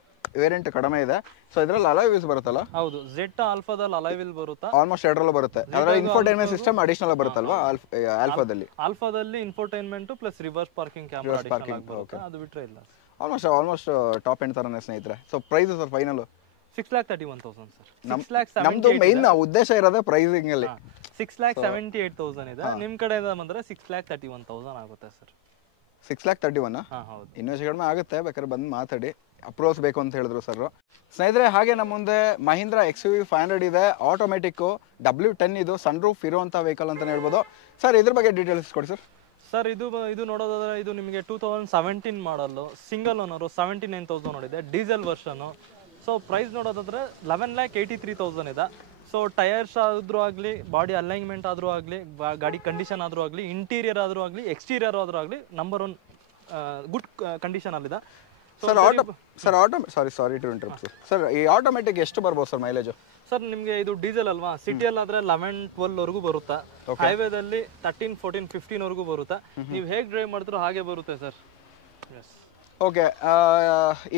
ವೇರಿಯಂಟ್ ಕಡಿಮೆ ಇದೆ. ಸೊ ಇದರಲ್ಲಿ ಅಲಾಯ್ ವೀಲ್ಸ್ ಬರುತ್ತಲ್ಲ? ಹೌದು, ಝೆಟಾ ಆಲ್ಫಾದಲ್ಲಿ ಅಲಾಯ್ ವೀಲ್ ಬರುತ್ತೆ. ಆಲ್ಮೋಸ್ಟ್ ಎರಡರಲ್ಲೂ ಬರುತ್ತೆ. ಅದರ ಇನ್ಫೋಟೈನ್ಮೆಂಟ್ ಸಿಸ್ಟಮ್ ಅಡಿಷನಲ್ ಬರುತ್ತಲ್ವಾ ಆಲ್ಫಾದಲ್ಲಿ infotainment plus reverse parking camera additional ಬರುತ್ತೆ. ಅದು ಬಿಟ್ರೆ ಇಲ್ಲ. ಆಲ್ಮೋಸ್ಟ್ ಟಾಪ್ ಎಂಡ್ ತರನೇ ಸ್ನೇಹಿತರೆ. So price sir final 6,31,000 sir. ನಮ್ದು ಮೇನ್ ಉದ್ದೇಶ ಇರೋದೇ ಪ್ರೈಸಿಂಗ್ ಅಲ್ಲಿ. 6,78,000 ಇದೆ. ನಿಮ್ ಕಡೆಯಿಂದ ಬಂದ್ರೆ 6,31,000 ಆಗುತ್ತೆ ಸರ್. 6,31,000? ಇನ್ನೂ ಹೆಚ್ಚು ಕಡಿಮೆ ಆಗುತ್ತೆ, ಬೇಕಾದ್ರೆ ಬಂದು ಮಾತಾಡಿ. ಅಪ್ರೋಚ್ ಬೇಕು ಅಂತ ಹೇಳಿದ್ರು ಸರ್. ಸ್ನೇಹಿತರೆ, ಹಾಗೆ ನಮ್ಮ ಮುಂದೆ ಮಹೀಂದ್ರಾ XUV 500 ಇದೆ, ಆಟೋಮೆಟಿಕ್ W10. ಇದು ಸನ್ ರೂಫ್ ಇರುವಂಥ ವೆಹಿಕಲ್ ಅಂತಲೇ ಹೇಳ್ಬೋದು. ಸರ್ ಇದ್ರ ಬಗ್ಗೆ ಡೀಟೇಲ್ಸ್ ಕೊಡಿ ಸರ್. ಸರ್ ಇದು ನೋಡೋದಾದ್ರೆ ಇದು ನಿಮಗೆ 2017 ಮಾಡಲ್ಲು, ಸಿಂಗಲ್ ಓನರು, 79,000 ನೋಡಿದೆ, ಡೀಸೆಲ್ ವರ್ಷನು. ಸೊ ಪ್ರೈಸ್ ನೋಡೋದಾದ್ರೆ 11,83,000 ಇದೆ. ಸೊ ಟೈರ್ಸ್ ಆದ್ರೂ ಆಗಲಿ, ಬಾಡಿ ಅಲೈನ್ಮೆಂಟ್ ಆದ್ರೂ ಆಗಲಿ, ಗಾಡಿ ಕಂಡೀಷನ್ ಆದ್ರೂ ಆಗಲಿ, ಇಂಟೀರಿಯರ್ ಆದ್ರೂ ಆಗಲಿ, ಎಕ್ಸ್ಟೀರಿಯರ್ ಆದ್ರೂ ಆಗಲಿ ನಂಬರ್ 1 ಗುಡ್ ಕಂಡೀಷನ್ ಅಲ್ಲಿದೆ. Sorry to interrupt sir. ಈ ಆಟೋಮೆಟಿಕ್ ಎಷ್ಟು ಬರ್ಬೋದು ಸರ್ ಮೈಲೇಜ್? ಸರ್ ನಿಮಗೆ ಇದು ಡೀಸೆಲ್ ಅಲ್ವಾ, ಸಿಟಿಯಲ್ಲಿ ಆದ್ರೆ 11-12 ವರೆಗೂ ಬರುತ್ತೆ. ಹೈವೇದಲ್ಲಿ 13, 14, 15 ವರೆಗೂ ಬರುತ್ತೆ. ನೀವು ಹೇಗೆ ಡ್ರೈವ್ ಮಾಡ್ತೀರೋ ಹಾಗೆ ಬರುತ್ತೆ ಸರ್. ಓಕೆ,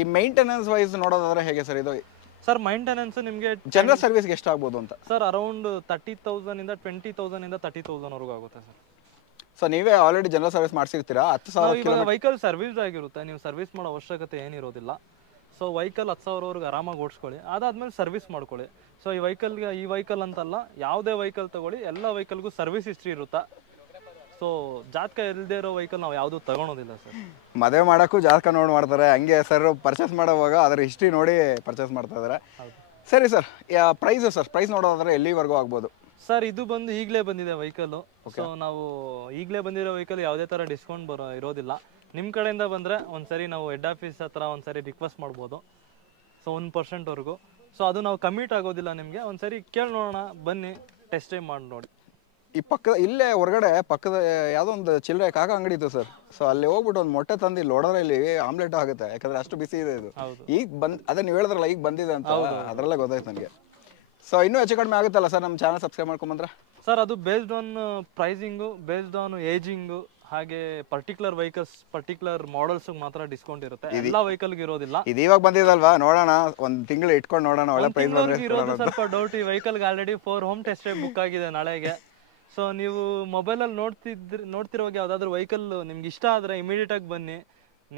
ಈ ಮೇಂಟೆನೆನ್ಸ್ ವೈಸ್ ನೋಡೋದಾದ್ರೆ ಹೇಗೆ ಸರ್ ಇದು? ಸರ್ ಮೈಂಟೆನೆನ್ಸ್ ನಿಮಗೆ ಜನರಲ್ ಸರ್ವಿಸ್ಗೆ ಎಷ್ಟು ಆಗ್ಬೋದು ಅಂತ? ಸರ್ ಅರೌಂಡ್ 30,000 ಇಂದ 20,000 ಇಂದ 30,000 ವರೆಗೂ ಆಗುತ್ತೆ ಸರ್. ಸೊ ನೀವೇ ಆಲ್ರೆಡಿ ಜನರಲ್ ಸರ್ವಿಸ್ ಮಾಡಿಸಿರ್ತೀರಾ? 10,000 ವೆಹಿಕಲ್ ಸರ್ವಿಸ್ ಆಗಿರುತ್ತೆ, ನೀವು ಸರ್ವಿಸ್ ಮಾಡೋ ಅವಶ್ಯಕತೆ ಏನಿರೋದಿಲ್ಲ. ಸೊ ವೆಹಿಕಲ್ 10,000ವರೆಗೂ ಆರಾಮಾಗಿ ಓಡಿಸ್ಕೊಳ್ಳಿ. ಅದಾದ್ಮೇಲೆ ಸರ್ವಿಸ್ ಮಾಡ್ಕೊಳ್ಳಿ. ಸೊ ಈ ವೆಹಿಕಲ್ ಅಂತಲ್ಲ, ಯಾವುದೇ ವೆಹಿಕಲ್ ತಗೊಳ್ಳಿ, ಎಲ್ಲ ವೆಹಿಕಲ್ಗೂ ಸರ್ವಿಸ್ ಹಿಸ್ಟ್ರಿ ಇರುತ್ತೆ. ಸೊ ಜಾತಕ ಇಲ್ಲದೆ ಇರೋ ವೆಹಿಕಲ್ ನಾವು ಯಾವುದು ತಗೊಳೋದಿಲ್ಲ ಸರ್. ಮದುವೆ ಮಾಡೋಕ್ಕೂ ಜಾತಕ ನೋಡಿ ಮಾಡ್ತಾರೆ, ಹಂಗೆ ಸರ್ ಪರ್ಚೇಸ್ ಮಾಡೋವಾಗ ಅದರ ಹಿಸ್ಟ್ರಿ ನೋಡಿ ಪರ್ಚೇಸ್ ಮಾಡ್ತಾ ಇದ್ದಾರೆ. ಸರಿ ಸರ್, ಪ್ರೈಸ್ ನೋಡೋದಾದ್ರೆ ಎಲ್ಲಿವರೆಗೂ ಆಗ್ಬೋದು ಸರ್? ಇದು ಬಂದು ಈಗಲೇ ಬಂದಿದೆ ವೆಹಿಕಲ್. ಸೊ ನಾವು ಈಗಲೇ ಬಂದಿರೋ ವೆಹಿಕಲ್ ಯಾವುದೇ ಥರ ಡಿಸ್ಕೌಂಟ್ ಇರೋದಿಲ್ಲ. ನಿಮ್ಮ ಕಡೆಯಿಂದ ಬಂದರೆ ಒಂದ್ಸರಿ ನಾವು ಹೆಡ್ ಆಫೀಸ್ ಹತ್ರ ಒಂದ್ಸರಿ ರಿಕ್ವೆಸ್ಟ್ ಮಾಡ್ಬೋದು. ಸೊ 1%ವರೆಗೂ. ಸೊ ಅದು ನಾವು ಕಮಿಟ್ ಆಗೋದಿಲ್ಲ ನಿಮಗೆ. ಒಂದ್ಸರಿ ಕೇಳಿ ನೋಡೋಣ, ಬನ್ನಿ ಟೆಸ್ಟ್ ಡ್ರೈವ್ ಮಾಡಿ ನೋಡಿ. ಈ ಇಲ್ಲೇ ಹೊರಗಡೆ ಪಕ್ಕದ ಯಾವುದೋ ಒಂದು ಚಿಲ್ಲರೆ ಕಾಕ ಅಂಗಡಿ ಇತ್ತು ಸರ್. ಸೊ ಅಲ್ಲಿ ಹೋಗ್ಬಿಟ್ಟು ಒಂದು ಮೊಟ್ಟೆ ತಂದು ಇಲ್ಲಿ ಹೊಡೆದ್ರೆ ಇಲ್ಲಿ ಆಮ್ಲೆಟ್ ಆಗುತ್ತೆ, ಯಾಕಂದ್ರೆ ಅಷ್ಟು ಬಿಸಿ ಇದೆ ಇದು. ಈಗ ಅದೇ ನೀವು ಹೇಳಿದ್ರಲ್ಲ ಈಗ ಬಂದಿದೆ ಅಂತ, ಅದರಲ್ಲೇ ಗೊತ್ತಾಯ್ತು ನನಗೆ. ಸೊ ಇನ್ನೂ ಹೆಚ್ಚು ಕಡಿಮೆ ಆಗುತ್ತಲ್ಲ ಸರ್ ನಮ್ಮ ಚಾನಲ್ ಸಬ್ಸ್ಕ್ರೈಬ್ ಮಾಡ್ಕೊಂಬಂದ್ರೆ? ಸರ್ ಅದು based on pricing, based on ageing, ಹಾಗೆ ಪರ್ಟಿಕ್ಯುಲರ್ ವೆಹಿಕಲ್ಸ್, ಪರ್ಟಿಕ್ಯುಲರ್ ಮಾಡೆಲ್ಸ್ ಮಾತ್ರ ಡಿಸ್ಕೌಂಟ್ ಇರುತ್ತೆ. ಎಲ್ಲ ವೆಹಿಕಲ್ಗೆ ಇರೋದಿಲ್ಲ. ಇದು ಇವಾಗ ಬಂದಿದಲ್ವಾ, ನೋಡೋಣ, ಒಂದು ತಿಂಗಳು ಇಟ್ಕೊಂಡು ನೋಡೋಣ. ಒಳ್ಳೆ ಪ್ರೈಸ್ ಇರೋದು ಸ್ವಲ್ಪ ಡೌಟ್. ಈ ವೆಹಿಕಲ್ಗೆ already 4 home test drive book ಆಗಿದೆ ನಾಳೆಗೆ. ಸೊ ನೀವು ಮೊಬೈಲಲ್ಲಿ ನೋಡ್ತಿರುವಾಗ ಯಾವ್ದಾದ್ರು ವೆಹಿಕಲ್ ನಿಮ್ಗೆ ಇಷ್ಟ ಆದ್ರೆ ಇಮಿಡಿಯೇಟ್ ಆಗಿ ಬನ್ನಿ.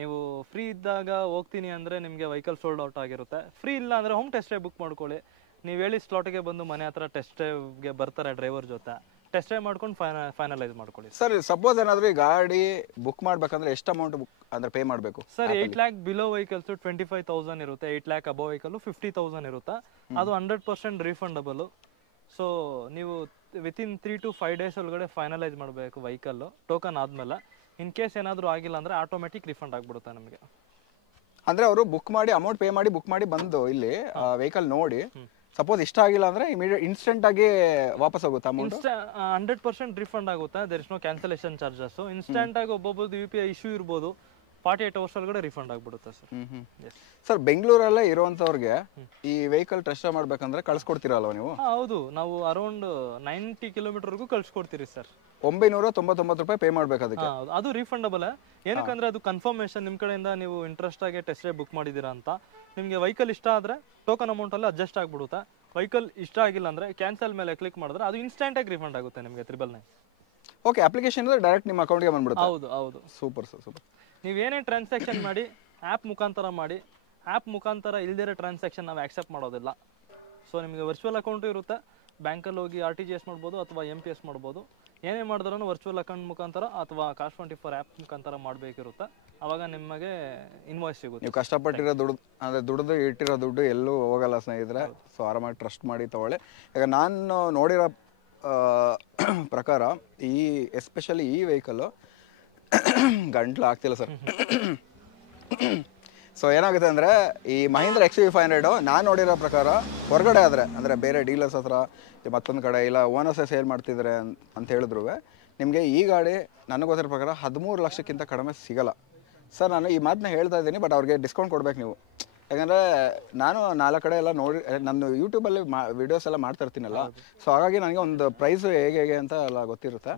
ನೀವು ಫ್ರೀ ಇದ್ದಾಗ ಹೋಗ್ತೀನಿ ಅಂದ್ರೆ ನಿಮಗೆ ವೆಹಿಕಲ್ ಸೋಲ್ಡ್ ಔಟ್ ಆಗಿರುತ್ತೆ. ಫ್ರೀ ಇಲ್ಲ ಅಂದ್ರೆ ಹೋಮ್ ಟೆಸ್ಟ್ ಡ್ರೈವ್ ಬುಕ್ ಮಾಡ್ಕೊಳ್ಳಿ. ನೀವು ಹೇಳಿ ಸ್ಲಾಟ್ಗೆ ಬಂದು ಮನೆ ಹತ್ರ ಟೆಸ್ಟ್ ಡ್ರೈವ್ಗೆ ಬರ್ತಾರೆ ಡ್ರೈವರ್ ಜೊತೆ. ಟೆಸ್ಟ್ ಡ್ರೈವ್ ಮಾಡ್ಕೊಂಡು ಫೈನಲೈಸ್ ಮಾಡ್ಕೊಳ್ಳಿ. ಸರ್ ಸಪೋಸ್ ಏನಾದ್ರು ಈ ಗಾಡಿ ಬುಕ್ ಮಾಡ್ಬೇಕಂದ್ರೆ ಎಷ್ಟು ಅಮೌಂಟ್ ಅಂದ್ರೆ ಪೇ ಮಾಡಬೇಕು? ಸರ್ 8 lakh ಬಿಲೋ ವೆಹಿಕಲ್ಸ್ 25,000 ಇರುತ್ತೆ. 8 lakh ಅಬೋ ವೆಹಿಕಲ್ 50,000 ಇರುತ್ತೆ. ಅದು 100% ರೀಫಂಡಬಲ್. ಸೊ ನೀವು ವಿತಿನ್ 3 to 5 days ಒಳಗಡೆ ಫೈನಲೈಸ್ ಮಾಡಬೇಕು ವೆಹಿಕಲ್ ಟೋಕನ್ ಆದ್ಮೇಲೆ. ಇನ್ ಕೇಸ್ ಏನಾದರೂ ಆಗಿಲ್ಲ ಅಂದ್ರೆ ಆಟೋಮೆಟಿಕ್ ರಿಫಂಡ್ ಆಗ್ಬಿಡುತ್ತೆ ನಮಗೆ. ಅಂದ್ರೆ ಅವರು ಬುಕ್ ಮಾಡಿ ಅಮೌಂಟ್ ಪೇ ಮಾಡಿ ಬುಕ್ ಮಾಡಿ ಬಂದು ಇಲ್ಲಿ ವೆಹಿಕಲ್ ನೋಡಿ ಸಪೋಸ್ ಇಷ್ಟ ಆಗಿಲ್ಲ ಅಂದ್ರೆ ಇನ್ಸ್ಟೆಂಟ್ ಆಗಿ ವಾಪಸ್ ಹೋಗುತ್ತೆ ಅಮೌಂಟ್? 100% ರಿಫಂಡ್ ಆಗುತ್ತೆ. There is no cancellation charges. Instant ಆಗಿ ಒಬ್ಬೊಬ್ಬರು UPI ಇಶ್ಯೂ ಇರ್ಬೋದು, 48 hours ಒಳಗಡೆ ರಿಫಂಡ್ ಆಗ್ಬಿಡುತ್ತೆ ಸರ್. ಸರ್ ಬೆಂಗಳೂರಲ್ಲೇ ಇರುವಂತವ್ರಿಗೆ ಈ ವೆಹಿಕಲ್ ಟೆಸ್ಟ್ ಮಾಡ್ಬೇಕಂದ್ರೆ ಕಳ್ಸಿಕೊಡ್ತೀರಲ್ವ ನೀವು? ಹೌದು, ನಾವು ಅರೌಂಡ್ 90 kilometerವರೆಗೂ ಕಳ್ಸಿಕೊಡ್ತೀರಿ ಸರ್. 999 ರೂಪಾಯಿ ಪೇ ಮಾಡ್ಬೇಕು ಅದಕ್ಕೆ. ಅದು ರೀಫಂಡಬಲ್. ಏನಕ್ಕಂದ್ರೆ ಅದು ಕನ್ಫರ್ಮೇಶನ್ ನಿಮ್ ಕಡೆಯಿಂದ ನೀವು ಇಂಟ್ರೆಸ್ಟ್ ಆಗಿ ಟೆಸ್ಟ್ ಡ್ರೈವ್ ಬುಕ್ ಮಾಡಿದೀರಾ ಅಂತ. ನಿಮ್ಗೆ ವೆಹಿಕಲ್ ಇಷ್ಟ ಆದ್ರೆ ಟೋಕನ್ ಅಮೌಂಟ್ ಅಲ್ಲಿ ಅಡ್ಜಸ್ಟ್ ಆಗ್ಬಿಡುತ್ತೆ. ವೆಹಿಕಲ್ ಇಷ್ಟ ಆಗಿಲ್ಲ ಅಂದ್ರೆ ಕ್ಯಾನ್ಸಲ್ ಮೇಲೆ ಕ್ಲಿಕ್ ಮಾಡಿದ್ರೆ ಅದು ಇನ್ಸ್ಟೆಂಟ್ ಆಗಿ ರಿಫಂಡ್ ಆಗುತ್ತೆ ನಿಮಗೆ 999. ಓಕೆ, ಅಪ್ಲಿಕೇಶನ್ ಡೈರೆಕ್ಟ್ ನಿಮ್ಮ ಅಕೌಂಟ್ಗೆ ಬಂದ್ಬಿಡುತ್ತೆ? ಹೌದು ಹೌದು. Super sir, super. ನೀವೇನೇ ಟ್ರಾನ್ಸಾಕ್ಷನ್ ಮಾಡಿ ಆ್ಯಪ್ ಮುಖಾಂತರ ಮಾಡಿ. ಆ್ಯಪ್ ಮುಖಾಂತರ ಇಲ್ದಿರೋ ಟ್ರಾನ್ಸಾಕ್ಷನ್ ನಾವು ಆಕ್ಸೆಪ್ಟ್ ಮಾಡೋದಿಲ್ಲ. ಸೊ ನಿಮಗೆ ವರ್ಚುವಲ್ ಅಕೌಂಟು ಇರುತ್ತೆ. ಬ್ಯಾಂಕಲ್ಲಿ ಹೋಗಿ RTGS ಮಾಡ್ಬೋದು ಅಥವಾ MPS ಮಾಡ್ಬೋದು. ಏನೇ ಮಾಡಿದ್ರೂ ವರ್ಚುವಲ್ ಅಕೌಂಟ್ ಮುಖಾಂತರ ಅಥವಾ Cars24 ಆ್ಯಪ್ ಮುಖಾಂತರ ಮಾಡಬೇಕಿರುತ್ತೆ. ಅವಾಗ ನಿಮಗೆ ಇನ್ವಾಯ್ಸ್ ಸಿಗುತ್ತೆ. ನೀವು ಕಷ್ಟಪಟ್ಟಿರೋ ದುಡ್ದು ಇಟ್ಟಿರೋ ದುಡ್ಡು ಎಲ್ಲೂ ಹೋಗಲ್ಲ ಸ್ನೇಹಿತರೆ. ಸೊ ಆರಾಮಾಗಿ ಟ್ರಸ್ಟ್ ಮಾಡಿ ತಗೊಳ್ಳಿ. ಈಗ ನಾನು ನೋಡಿರೋ ಪ್ರಕಾರ ಎಸ್ಪೆಷಲಿ ಈ ವೆಹಿಕಲ್ಲು ಗಂಟ್ಲು ಆಗ್ತಿಲ್ಲ ಸರ್. ಸೊ ಏನಾಗುತ್ತೆ ಅಂದರೆ ಈ ಮಹೀಂದ್ರ XUV500 ನಾನು ನೋಡಿರೋ ಪ್ರಕಾರ ಹೊರಗಡೆ ಆದರೆ ಅಂದರೆ ಬೇರೆ ಡೀಲರ್ಸ್ ಹತ್ರ ಮತ್ತೊಂದು ಕಡೆ ಇಲ್ಲ ಓನರ್ಸೇ ಸೇಲ್ ಮಾಡ್ತಿದ್ದಾರೆ ಅಂತ ಹೇಳಿದ್ರು ನಿಮಗೆ ಈ ಗಾಡಿ ನನಗೆ ಗೊತ್ತಿರೋ ಪ್ರಕಾರ 13 ಲಕ್ಷಕ್ಕಿಂತ ಕಡಿಮೆ ಸಿಗಲ್ಲ. ಸರ್ ನಾನು ಈ ಮಾತನ್ನ ಹೇಳ್ತಾ ಇದ್ದೀನಿ, ಬಟ್ ಅವ್ರಿಗೆ ಡಿಸ್ಕೌಂಟ್ ಕೊಡ್ಬೇಕು ನೀವು. ಯಾಕಂದರೆ ನಾನು 4 ಕಡೆ ಎಲ್ಲ ನೋಡಿ ನಾನು ಯೂಟ್ಯೂಬಲ್ಲಿ ವಿಡಿಯೋಸ್ ಎಲ್ಲ ಮಾಡ್ತಾ ಇರ್ತೀನಲ್ಲ. ಸೊ ಹಾಗಾಗಿ ನನಗೆ ಒಂದು ಪ್ರೈಸು ಹೇಗೆ ಅಂತ ಎಲ್ಲ ಗೊತ್ತಿರುತ್ತೆ.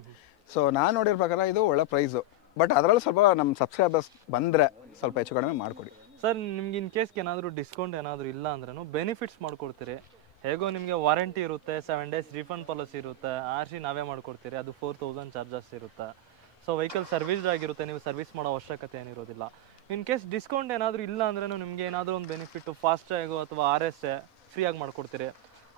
ಸೊ ನಾನು ನೋಡಿರೋ ಪ್ರಕಾರ ಇದು ಒಳ್ಳೆ ಪ್ರೈಸು. ಬಟ್ ಅದರಲ್ಲೂ ಸ್ವಲ್ಪ ನಮ್ಮ ಸಬ್ಸ್ಕ್ರೈಬರ್ಸ್ ಬಂದರೆ ಸ್ವಲ್ಪ ಹೆಚ್ಚು ಕಡಿಮೆ ಮಾಡಿಕೊಡಿ ಸರ್. ನಿಮ್ಗೆ ಇನ್ ಕೇಸ್ಗೆ ಏನಾದರೂ ಡಿಸ್ಕೌಂಟ್ ಏನಾದರೂ ಇಲ್ಲ ಅಂದ್ರೂ ಬೆನಿಫಿಟ್ಸ್ ಮಾಡ್ಕೊಡ್ತೀರಿ. ಹೇಗೋ ನಿಮಗೆ ವಾರಂಟಿ ಇರುತ್ತೆ, 7 days ರೀಫಂಡ್ ಪಾಲಿಸಿ ಇರುತ್ತೆ, RC ನಾವೇ ಮಾಡ್ಕೊಡ್ತೀರಿ. ಅದು 4,000 ಚಾರ್ಜಸ್ ಇರುತ್ತೆ. ಸೊ ವೆಹಿಕಲ್ ಸರ್ವಿಸ್ಡ್ ಆಗಿರುತ್ತೆ, ನೀವು ಸರ್ವಿಸ್ ಮಾಡೋ ಅವಶ್ಯಕತೆ ಏನಿರೋದಿಲ್ಲ. ಇನ್ ಕೇಸ್ ಡಿಸ್ಕೌಂಟ್ ಏನಾದರೂ ಇಲ್ಲ ಅಂದ್ರೂ ನಿಮಗೆ ಏನಾದರೂ ಒಂದು ಬೆನಿಫಿಟ್ ಫಾಸ್ಟ್ಯಾಗು ಅಥವಾ RSA ಫ್ರೀಯಾಗಿ ಮಾಡ್ಕೊಡ್ತೀರಿ.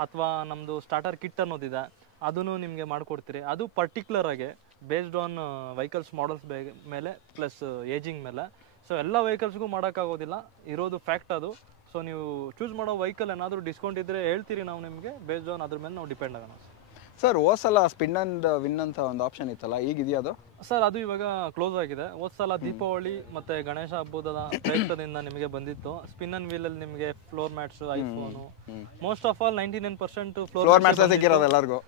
ಅಥವಾ ನಮ್ಮದು ಸ್ಟಾರ್ಟರ್ ಕಿಟ್ ಅನ್ನೋದಿದೆ, ಅದನ್ನು ನಿಮಗೆ ಮಾಡಿಕೊಡ್ತೀರಿ. ಅದು ಪರ್ಟಿಕ್ಯುಲರ್ ಆಗಿ ಬೇಸ್ಡ್ ಆನ್ ವೆಹಿಕಲ್ಸ್ ಮಾಡಲ್ಸ್ ಮೇಲೆ ಪ್ಲಸ್ ಏಜಿಂಗ್ ಮೇಲೆ. ಸೊ ಎಲ್ಲ ವೆಹಿಕಲ್ಸ್ಗೂ ಮಾಡೋಕ್ಕಾಗೋದಿಲ್ಲ, ಇರೋದು ಫ್ಯಾಕ್ಟ್ ಅದು. ಸೊ ನೀವು ಚೂಸ್ ಮಾಡೋ ವೆಹಿಕಲ್ ಏನಾದರೂ ಡಿಸ್ಕೌಂಟ್ ಇದ್ದರೆ ಹೇಳ್ತೀರಿ ನಾವು ನಿಮಗೆ. ಬೇಸ್ಡ್ ಆನ್ ಅದ್ರ ಮೇಲೆ ನಾವು ಡಿಪೆಂಡ್ ಆಗೋಣ. ಸರ್ ಹೋದ ಸಲ ಸ್ಪಿನ್ ಅಂಡ್ ವಿನ್ ಅಂತ ಒಂದು ಆಪ್ಷನ್ ಇತ್ತಲ್ಲ, ಈಗ ಇದೆಯಾ ಅದು? ಸರ್ ಅದು ಇವಾಗ ಕ್ಲೋಸ್ ಆಗಿದೆ. ಹೋದ ಸಲ ದೀಪಾವಳಿ ಮತ್ತೆ ಗಣೇಶ ಹಬ್ಬದ ಪ್ರಯುಕ್ತದಿಂದ ನಿಮಗೆ ಬಂದಿತ್ತು. ಸ್ಪಿನ್ ಅಂಡ್ ವೀಲ್ ಅಲ್ಲಿ ನಿಮಗೆ floor mats, iPhone, most of all 99% floor mats ಸಿಕ್ಕಿರೋದು ಎಲ್ಲರಿಗೂ.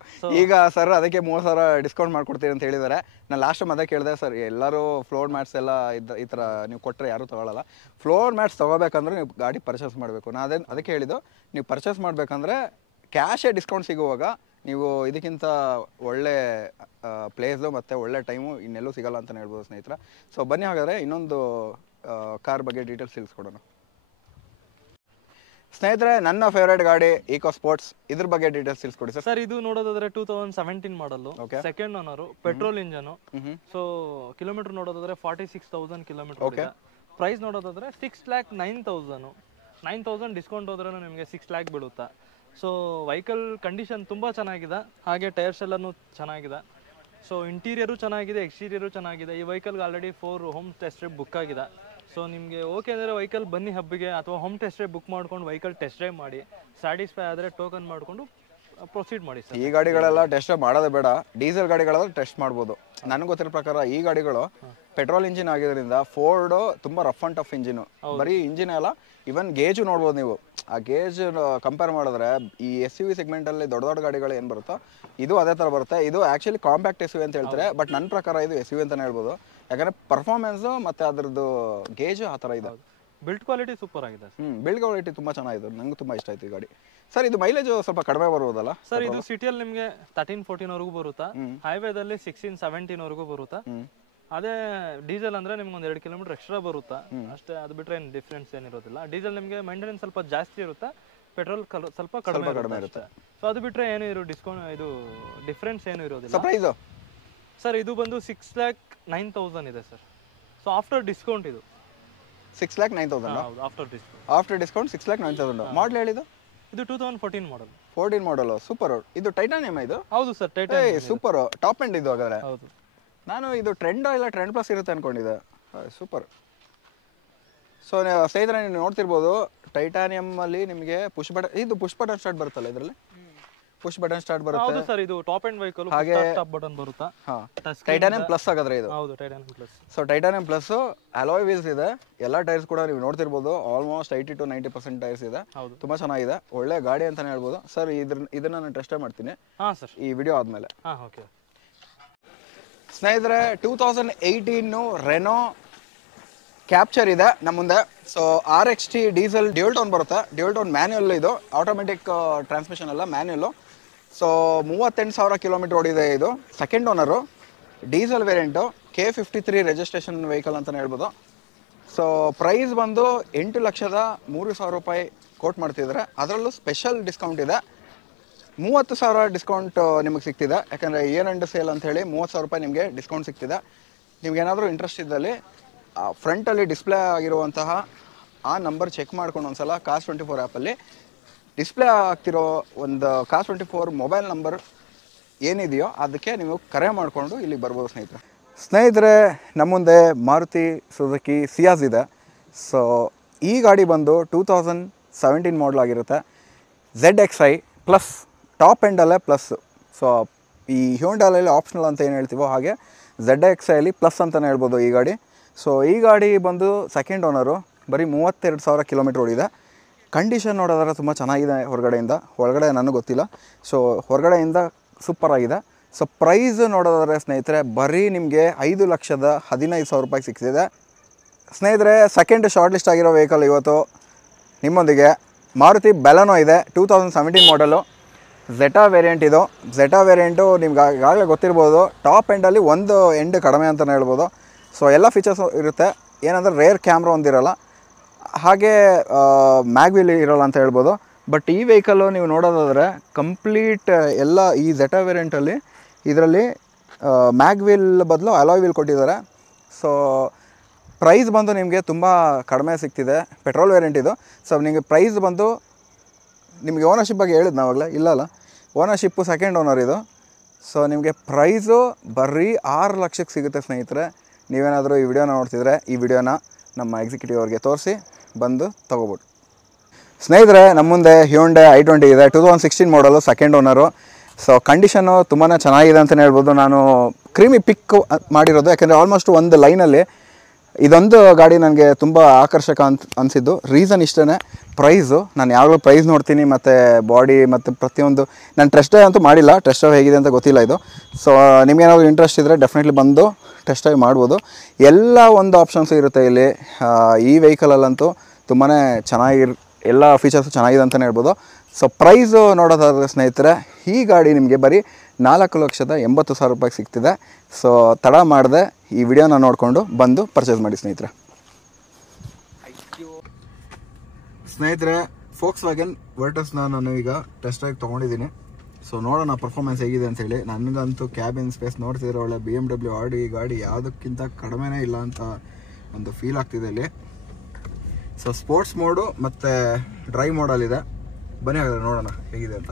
ಈಗ ಸರ್ ಅದಕ್ಕೆ 30,000 ಡಿಸ್ಕೌಂಟ್ ಮಾಡ್ಕೊಡ್ತೀರಿ ಅಂತ ಹೇಳಿದ್ದಾರೆ. ನಾನು ಲಾಸ್ಟ್ ಟೈಮ್ ಅದೇ ಕೇಳಿದೆ ಸರ್, ಎಲ್ಲರೂ ಫ್ಲೋರ್ ಮ್ಯಾಟ್ಸ್ ಎಲ್ಲ ಈ ಥರ ನೀವು ಕೊಟ್ಟರೆ ಯಾರೂ ತೊಗೊಳ್ಳಲ್ಲ. ಫ್ಲೋರ್ ಮ್ಯಾಟ್ಸ್ ತೊಗೋಬೇಕಂದ್ರೆ ನೀವು ಗಾಡಿ ಪರ್ಚೇಸ್ ಮಾಡಬೇಕು. ನಾನು ಅದಕ್ಕೆ ಹೇಳಿದ್ದು, ನೀವು ಪರ್ಚೇಸ್ ಮಾಡಬೇಕಂದ್ರೆ ಕ್ಯಾಶೇ ಡಿಸ್ಕೌಂಟ್ ಸಿಗುವಾಗ ನೀವು ಇದಕ್ಕಿಂತ ಒಳ್ಳೆ ಪ್ಲೇಸು ಮತ್ತು ಒಳ್ಳೆ ಟೈಮು ಇನ್ನೆಲ್ಲೂ ಸಿಗಲ್ಲ ಅಂತಲೇ ಹೇಳ್ಬೋದು ಸ್ನೇಹಿತರೆ. ಸೊ ಬನ್ನಿ ಹಾಗಾದರೆ ಇನ್ನೊಂದು ಕಾರ್ ಬಗ್ಗೆ ಡೀಟೇಲ್ಸ್ ತಿಳಿಸ್ಕೊಡೋಣ ಸ್ನೇಹಿತರೆ. ನನ್ನ ಫೇವ್ರೇಟ್ ಗಾಡಿ ಈಕೋ ಸ್ಪೋರ್ಟ್ಸ್, ಇದ್ರ ಬಗ್ಗೆ ಡೀಟೇಲ್ಸ್ ತಿಳಿಸ್ಕೊಡಿ ಸರ್. ಸರ್ ಇದು ನೋಡೋದಾದ್ರೆ 2017 ಮಾಡಲು, second owner, petrol engine. So kilometre ನೋಡೋದಾದ್ರೆ 46,000 ಕಿಲೋಮೀಟರ್ ಇದೆ. ಪ್ರೈಸ್ ನೋಡೋದಾದ್ರೆ 6,09,000 ಡಿಸ್ಕೌಂಟ್ ಹೋದ್ರೂ ನಿಮಗೆ 6 lakh ಬೀಳುತ್ತೆ. ಸೊ ವೆಹಿಕಲ್ ಕಂಡೀಷನ್ ತುಂಬ ಚೆನ್ನಾಗಿದೆ, ಹಾಗೆ ಟೈರ್ಸ್ ಎಲ್ಲನೂ ಚೆನ್ನಾಗಿದೆ. ಸೊ ಇಂಟೀರಿಯರು ಚೆನ್ನಾಗಿದೆ, ಎಕ್ಸ್ಟೀರಿಯರು ಚೆನ್ನಾಗಿದೆ. ಈ ವೆಹಿಕಲ್ಗೆ already 4 home test drive book ಆಗಿದೆ. ಸೊ ನಿಮಗೆ ಓಕೆ ಅಂದರೆ ವೆಹಿಕಲ್ ಬನ್ನಿ ಹಬ್ಬಿಗೆ, ಅಥವಾ ಹೋಮ್ ಟೆಸ್ಟ್ ಡ್ರೈವ್ ಬುಕ್ ಮಾಡ್ಕೊಂಡು ವೆಹಿಕಲ್ ಟೆಸ್ಟ್ ಡ್ರೈವ್ ಮಾಡಿ. ಸ್ಯಾಟಿಸ್ಫೈ ಆದರೆ ಟೋಕನ್ ಮಾಡಿಕೊಂಡು ಪ್ರೊಸೀಡ್ ಮಾಡಿ ಸರ್. ಈ ಗಾಡಿಗಳೆಲ್ಲ ಟೆಸ್ಟ್ ಮಾಡೋದೇ ಬೇಡ, ಡೀಸೆಲ್ ಗಾಡಿಗಳೆಲ್ಲ ಟೆಸ್ಟ್ ಮಾಡ್ಬೋದು. ನನಗೆ ಗೊತ್ತಿರೋ ಪ್ರಕಾರ ಈ ಗಾಡಿಗಳು ಪೆಟ್ರೋಲ್ ಇಂಜಿನ್ ಆಗಿರೋದ್ರಿಂದ ಫೋರ್ಡ್ ತುಂಬ ರಫ್ ಅಂಡ್ ಟಫ್ ಇಂಜಿನು. ಬರೀ ಇಂಜಿನ್ ಅಲ್ಲ, ಇವನ್ ಗೇಜು ನೋಡ್ಬೋದು ನೀವು. ಆ ಗೇಜ್ ಕಂಪೇರ್ ಮಾಡಿದ್ರೆ ಈ SUV ಸೆಗ್ಮೆಂಟಲ್ಲಿ ದೊಡ್ಡ ದೊಡ್ಡ ಗಾಡಿಗಳು ಏನು ಬರುತ್ತೋ ಇದು ಅದೇ ಥರ ಬರುತ್ತೆ. ಇದು ಆ್ಯಕ್ಚುಲಿ ಕಾಂಪ್ಯಾಕ್ಟ್ SUV ಅಂತ ಹೇಳ್ತಾರೆ, ಬಟ್ ನನ್ನ ಪ್ರಕಾರ ಇದು SUV ಅಂತಲೇ ಹೇಳ್ಬೋದು. ಯಾಕಂದರೆ ಪರ್ಫಾರ್ಮೆನ್ಸು ಮತ್ತು ಅದ್ರದ್ದು ಗೇಜು ಆ ಥರ ಇದೆ. ಬಿಲ್ಡ್ ಕ್ವಾಲಿಟಿ ಸೂಪರ್ ಆಗಿದೆ. ಬಿಲ್ಡ್ ಕ್ವಾಲಿಟಿ ತುಂಬ ಚೆನ್ನಾಗಿದೆ, ನಂಗೆ ತುಂಬ ಇಷ್ಟ ಆಯ್ತು ಈ ಗಾಡಿ. ಸರ್ ಇದು ಮೈಲೇಜ್ ಸ್ವಲ್ಪ ಕಡಿಮೆ ಬರ್ಬೋದಲ್ಲ ಸರ್? ಇದು ಸಿಟಿಯಲ್ಲಿ ನಿಮಗೆ 13-14 ವರೆಗೂ ಬರುತ್ತಾ, ಹೈವೇದಲ್ಲಿ 16-17 ವರೆಗೂ ಬರುತ್ತಾ. ಅದೇ ಡೀಸೆಲ್ ಅಂದ್ರೆ ನಿಮ್ಗೆ ಒಂದು 2 kilometer ಎಕ್ಸ್ಟ್ರಾ ಬರುತ್ತಾ ಅಷ್ಟೇ. ಅದು ಬಿಟ್ರೆ ಏನು ಡಿಫ್ರೆನ್ಸ್ ಏನಿರೋದಿಲ್ಲ. ಡೀಸೆಲ್ ನಿಮಗೆ ಮೇಂಟೆನೆನ್ಸ್ ಸ್ವಲ್ಪ ಜಾಸ್ತಿ ಇರುತ್ತೆ, ಪೆಟ್ರೋಲ್ ಸ್ವಲ್ಪ ಕಡಿಮೆ ಇರುತ್ತೆ. ಸೊ ಅದು ಬಿಟ್ರೆ ಏನು ಡಿಸ್ಕೌಂಟ್ ಇದು ಡಿಫ್ರೆನ್ಸ್ ಏನು ಇರೋದಿಲ್ಲ. ಪ್ರೈಸ್ ಸರ್ ಇದು ಬಂದು 6,09,000 ಇದೆ ಸರ್. ಸೊ ಆಫ್ಟರ್ ಡಿಸ್ಕೌಂಟ್ ಇದು 6,09,000. ಹೌದು, ಆಫ್ಟರ್ ಡಿಸ್ಕೌಂಟ್ 6,09,000. ಮಾಡಲ್ ಹೇಳಿದ್ದು ಇದು 2014 ಮಾಡಲ್. 14 ಮಾಡಲ್. ಸೂಪರ್. ಇದು ಟೈಟಾನಿಯಂ ಇದು? ಹೌದು sir, titanium. Super, top end ಇದು ಹಾಗಾದ್ರೆ. ಹೌದು. ನಾನು ಇದು ಟ್ರೆಂಡ್ ಇಲ್ಲ ಟ್ರೆಂಡ್ ಪ್ಲಸ್ ಇರುತ್ತೆ ಅನ್ಕೊಂಡಿದ್ದೆ. ಸೂಪರ್. ಸೊ ಸ್ನೇಹಿತರೆ ನೀವು ನೋಡ್ತಿರ್ಬೋದು ಟೈಟಾನಿಯಂ ಅಲ್ಲಿ ನಿಮಗೆ ಪುಷ್ ಬಟನ್ ಸ್ಟಾರ್ಟ್ ಬರುತ್ತಲ್ಲ ಇದರಲ್ಲಿ, ಪುಷ್ ಬಟನ್ ಸ್ಟಾರ್ಟ್ ಬರುತ್ತೆ. ಹೌದು ಸರ್, ಇದು ಟಾಪ್ ಎಂಡ್ ವೆಹಿಕಲ್, ಹಾಗೆ ಟಾಪ್ ಬಟನ್ ಬರುತ್ತಾ. ಟೈಟಾನಿಯಂ ಪ್ಲಸ್ ಹಾಗಾದ್ರೆ ಇದು? ಹೌದು, titanium plus. So titanium plus alloy wheels ಇದೆ. ಎಲ್ಲ ಟೈರ್ಸ್ ಕೂಡ ನೀವು ನೋಡ್ತಿರ್ಬೋದು, ಆಲ್ಮೋಸ್ಟ್ 80 to 90% ಟೈರ್ಸ್ ಇದೆ. ತುಂಬಾ ಚೆನ್ನಾಗಿದೆ, ಒಳ್ಳೆ ಗಾಡಿ ಅಂತಾನೆ ಹೇಳ್ಬೋದು ಸರ್. ಇದನ್ನ ನಾನು ಟೆಸ್ಟ್ ಮಾಡ್ತೀನಿ ಈ ವಿಡಿಯೋ ಆದ್ಮೇಲೆ. ಸ್ನೇಹಿತರೆ 2018 ರೆನೋ ಕ್ಯಾಪ್ಚರ್ ಇದೆ ನಮ್ಮ ಮುಂದೆ. So RXT diesel dual tone ಬರುತ್ತೆ. ಡ್ಯೂಯಲ್ ಟೋನ್ ಮ್ಯಾನ್ಯುಯಲ್, ಇದು ಆಟೋಮೆಟಿಕ್ ಟ್ರಾನ್ಸ್ಮಿಷನ್ ಅಲ್ಲ, ಮ್ಯಾನ್ಯುಯಲ್ಲು. ಸೊ 38,000 ಕಿಲೋಮೀಟರ್ ಓಡಿದೆ. ಇದು second owner, diesel variant, K53 registration vehicle ಅಂತಲೇ ಹೇಳ್ಬೋದು. ಸೊ ಪ್ರೈಸ್ ಬಂದು 8,03,000 ರೂಪಾಯಿ ಕೋಟ್ ಮಾಡ್ತಿದ್ದಾರೆ. ಅದರಲ್ಲೂ ಸ್ಪೆಷಲ್ ಡಿಸ್ಕೌಂಟ್ ಇದೆ. 30,000 ಡಿಸ್ಕೌಂಟ್ ನಿಮಗೆ ಸಿಗ್ತಿದೆ. ಯಾಕಂದರೆ ಇಯರ್ ಎಂಡ್ ಸೇಲ್ ಅಂತ ಹೇಳಿ 30,000 ರೂಪಾಯಿ ನಿಮಗೆ ಡಿಸ್ಕೌಂಟ್ ಸಿಗ್ತಿದೆ. ನಿಮ್ಗೆ ಏನಾದರೂ ಇಂಟ್ರೆಸ್ಟ್ ಇದ್ದಲ್ಲಿ ಫ್ರಂಟಲ್ಲಿ ಡಿಸ್ಪ್ಲೇ ಆಗಿರುವಂತಹ ಆ ನಂಬರ್ ಚೆಕ್ ಮಾಡ್ಕೊಂಡು ಒಂದ್ಸಲ Cars24 ಆ್ಯಪಲ್ಲಿ ಡಿಸ್ಪ್ಲೇ ಆಗ್ತಿರೋ ಒಂದು Cars24 ಮೊಬೈಲ್ ನಂಬರ್ ಏನಿದೆಯೋ ಅದಕ್ಕೆ ನೀವು ಕರೆ ಮಾಡಿಕೊಂಡು ಇಲ್ಲಿಗೆ ಬರ್ಬೋದು ಸ್ನೇಹಿತರೆ. ನಮ್ಮ ಮುಂದೆ ಮಾರುತಿ ಸುಜುಕಿ ಸಿಯಾಜ್ ಇದೆ. ಸೊ ಈ ಗಾಡಿ ಬಂದು 2017 ಮಾಡಲ್ ಆಗಿರುತ್ತೆ. ZXi ಪ್ಲಸ್, ಟಾಪ್ ಎಂಡಲ್ಲೇ ಪ್ಲಸ್. ಸೊ ಈ ಹ್ಯುಂಡೈಯಲ್ಲಿ ಆಪ್ಷನಲ್ ಅಂತ ಏನು ಹೇಳ್ತೀವೋ ಹಾಗೆ ZXiಯಲ್ಲಿ ಪ್ಲಸ್ ಅಂತಲೇ ಹೇಳ್ಬೋದು ಈ ಗಾಡಿ. ಸೊ ಈ ಗಾಡಿ ಬಂದು ಸೆಕೆಂಡ್ ಓನರು, ಬರೀ 32,000 ಕಿಲೋಮೀಟ್ರ್ ಓಡಿದೆ. ಕಂಡೀಷನ್ ನೋಡೋದಾದ್ರೆ ತುಂಬ ಚೆನ್ನಾಗಿದೆ ಹೊರಗಡೆಯಿಂದ. ಒಳಗಡೆ ನನಗೆ ಗೊತ್ತಿಲ್ಲ. ಸೊ ಹೊರಗಡೆಯಿಂದ ಸೂಪರ್ ಆಗಿದೆ. ಸೊ ಪ್ರೈಸ್ ನೋಡೋದಾದ್ರೆ ಸ್ನೇಹಿತರೆ ಬರೀ ನಿಮಗೆ 5,15,000 ರೂಪಾಯಿಗೆ ಸಿಗ್ತಿದೆ. ಸ್ನೇಹಿತರೆ ಸೆಕೆಂಡ್ ಶಾರ್ಟ್ ಲಿಸ್ಟ್ ಆಗಿರೋ ವೆಹಿಕಲ್ ಇವತ್ತು ನಿಮ್ಮೊಂದಿಗೆ ಮಾರುತಿ ಬೆಲನೋ ಇದೆ. 2017 ಮಾಡಲು, ಝೆಟಾ ವೇರಿಯಂಟ್ ಇದು. ಝೆಟಾ ವೇರಿಯಂಟು ನಿಮ್ಗೆ ಈಗಾಗಲೇ ಗೊತ್ತಿರ್ಬೋದು, ಟಾಪ್ ಎಂಡಲ್ಲಿ ಒಂದು ಎಂಡ್ ಕಡಿಮೆ ಅಂತಲೇ ಹೇಳ್ಬೋದು. ಸೊ ಎಲ್ಲ ಫೀಚರ್ಸು ಇರುತ್ತೆ. ಏನಂದರೆ ರೇರ್ ಕ್ಯಾಮ್ರಾ ಒಂದಿರಲ್ಲ, ಹಾಗೆ ಮ್ಯಾಗ್ವಿಲ್ ಇರೋಲ್ಲ ಅಂತ ಹೇಳ್ಬೋದು. ಬಟ್ ಈ ವೆಹಿಕಲ್ಲು ನೀವು ನೋಡೋದಾದರೆ ಕಂಪ್ಲೀಟ್ ಎಲ್ಲ ಈ ಝೆಟಾ ವೇರಿಯಂಟಲ್ಲಿ ಇದರಲ್ಲಿ ಮ್ಯಾಗ್ವಿಲ್ ಬದಲು ಅಲಾಯ್ ವೀಲ್ ಕೊಟ್ಟಿದ್ದಾರೆ. ಸೊ ಪ್ರೈಸ್ ಬಂದು ನಿಮಗೆ ತುಂಬ ಕಡಿಮೆ ಸಿಗ್ತಿದೆ. ಪೆಟ್ರೋಲ್ ವೇರಿಯಂಟ್ ಇದು. ಸೊ ನಿಮಗೆ ಪ್ರೈಸ್ ಬಂದು ನಿಮಗೆ ಓನರ್ಶಿಪ್ ಬಗ್ಗೆ ಹೇಳಿದ್ದು ನಾವಾಗಲೇ ಇಲ್ಲಲ್ಲ, ಓನರ್ಶಿಪ್ಪು ಸೆಕೆಂಡ್ ಓನರ್ ಇದು. ಸೊ ನಿಮಗೆ ಪ್ರೈಸು ಬರೀ 6 ಲಕ್ಷಕ್ಕೆ ಸಿಗುತ್ತೆ ಸ್ನೇಹಿತರೆ. ನೀವೇನಾದರೂ ಈ ವಿಡಿಯೋನ ನೋಡ್ತಿದ್ರೆ ಈ ವಿಡಿಯೋನ ನಮ್ಮ ಎಕ್ಸಿಕ್ಯೂಟಿವ್ ಅವ್ರಿಗೆ ತೋರಿಸಿ ಬಂದು ತೊಗೋಬೋದು. ಸ್ನೇಹಿತರೆ ನಮ್ಮ ಮುಂದೆ ಹ್ಯುಂಡೈ i20 ಇದೆ. 2016 ಮಾಡಲು, ಸೆಕೆಂಡ್ ಓನರು. ಸೊ ಕಂಡೀಷನ್ನು ತುಂಬಾ ಚೆನ್ನಾಗಿದೆ ಅಂತಲೇ ಹೇಳ್ಬೋದು. ನಾನು ಕ್ರೀಮಿ ಪಿಕ್ ಮಾಡಿರೋದು, ಯಾಕೆಂದರೆ ಆಲ್ಮೋಸ್ಟ್ ಒಂದು ಲೈನಲ್ಲಿ ಇದೊಂದು ಗಾಡಿ ನನಗೆ ತುಂಬ ಆಕರ್ಷಕ ಅನಿಸಿದ್ದು. ರೀಸನ್ ಇಷ್ಟೇ, ಪ್ರೈಸು. ನಾನು ಯಾವಾಗಲೂ ಪ್ರೈಸ್ ನೋಡ್ತೀನಿ ಮತ್ತು ಬಾಡಿ ಮತ್ತು ಪ್ರತಿಯೊಂದು. ನಾನು ಟೆಸ್ಟ್ ಡ್ರೈವ್ ಅಂತೂ ಮಾಡಿಲ್ಲ, ಟೆಸ್ಟ್ ಡ್ರೈವ್ ಹೇಗಿದೆ ಅಂತ ಗೊತ್ತಿಲ್ಲ ಇದು. ಸೊ ನಿಮಗೇನಾದರೂ ಇಂಟ್ರೆಸ್ಟ್ ಇದ್ದರೆ ಡೆಫಿನೆಟ್ಲಿ ಬಂದು ಟೆಸ್ಟ್ ಡ್ರೈವ್ ಮಾಡ್ಬೋದು. ಎಲ್ಲ ಒಂದು ಆಪ್ಷನ್ಸು ಇರುತ್ತೆ ಇಲ್ಲಿ. ಈ ವೆಹಿಕಲಲ್ಲಂತೂ ತುಂಬಾ ಎಲ್ಲ ಫೀಚರ್ಸು ಚೆನ್ನಾಗಿದೆ ಅಂತಲೇ ಹೇಳ್ಬೋದು. ಸೊ ಪ್ರೈಸು ನೋಡೋದಾದರೆ ಸ್ನೇಹಿತರೆ ಈ ಗಾಡಿ ನಿಮಗೆ ಬರೀ 4,80,000 ರೂಪಾಯಿಗೆ ಸಿಗ್ತಿದೆ. ಸೊ ತಡ ಮಾಡದೆ ಈ ವಿಡಿಯೋನ ನೋಡಿಕೊಂಡು ಬಂದು ಪರ್ಚೇಸ್ ಮಾಡಿ ಸ್ನೇಹಿತರೆ. ಫೋಕ್ಸ್ ವ್ಯಾಗನ್ ವರ್ಟಸ್ನ ನಾನು ಈಗ ಟೆಸ್ಟ್ ಡ್ರೈವ್ ತೊಗೊಂಡಿದ್ದೀನಿ. ಸೊ ನೋಡೋಣ ಪರ್ಫಾರ್ಮೆನ್ಸ್ ಹೇಗಿದೆ ಅಂಥೇಳಿ. ನನಗಂತೂ ಕ್ಯಾಬಿನ್ ಸ್ಪೇಸ್ ನೋಡ್ತಿದ್ರೆ ಒಳ್ಳೆ BMW ಆಡಿ ಗಾಡಿ ಯಾವುದಕ್ಕಿಂತ ಕಡಿಮೆನೇ ಇಲ್ಲ ಅಂತ ಒಂದು ಫೀಲ್ ಆಗ್ತಿದೆ ಇಲ್ಲಿ. ಸೊ ಸ್ಪೋರ್ಟ್ಸ್ ಮೋಡು ಮತ್ತು ಡ್ರೈವ್ ಮೋಡಲ್ಲಿದೆ. ಬನ್ನಿ ಹಾಗಾದ್ರೆ ನೋಡೋಣ ಹೇಗಿದೆ ಅಂತ.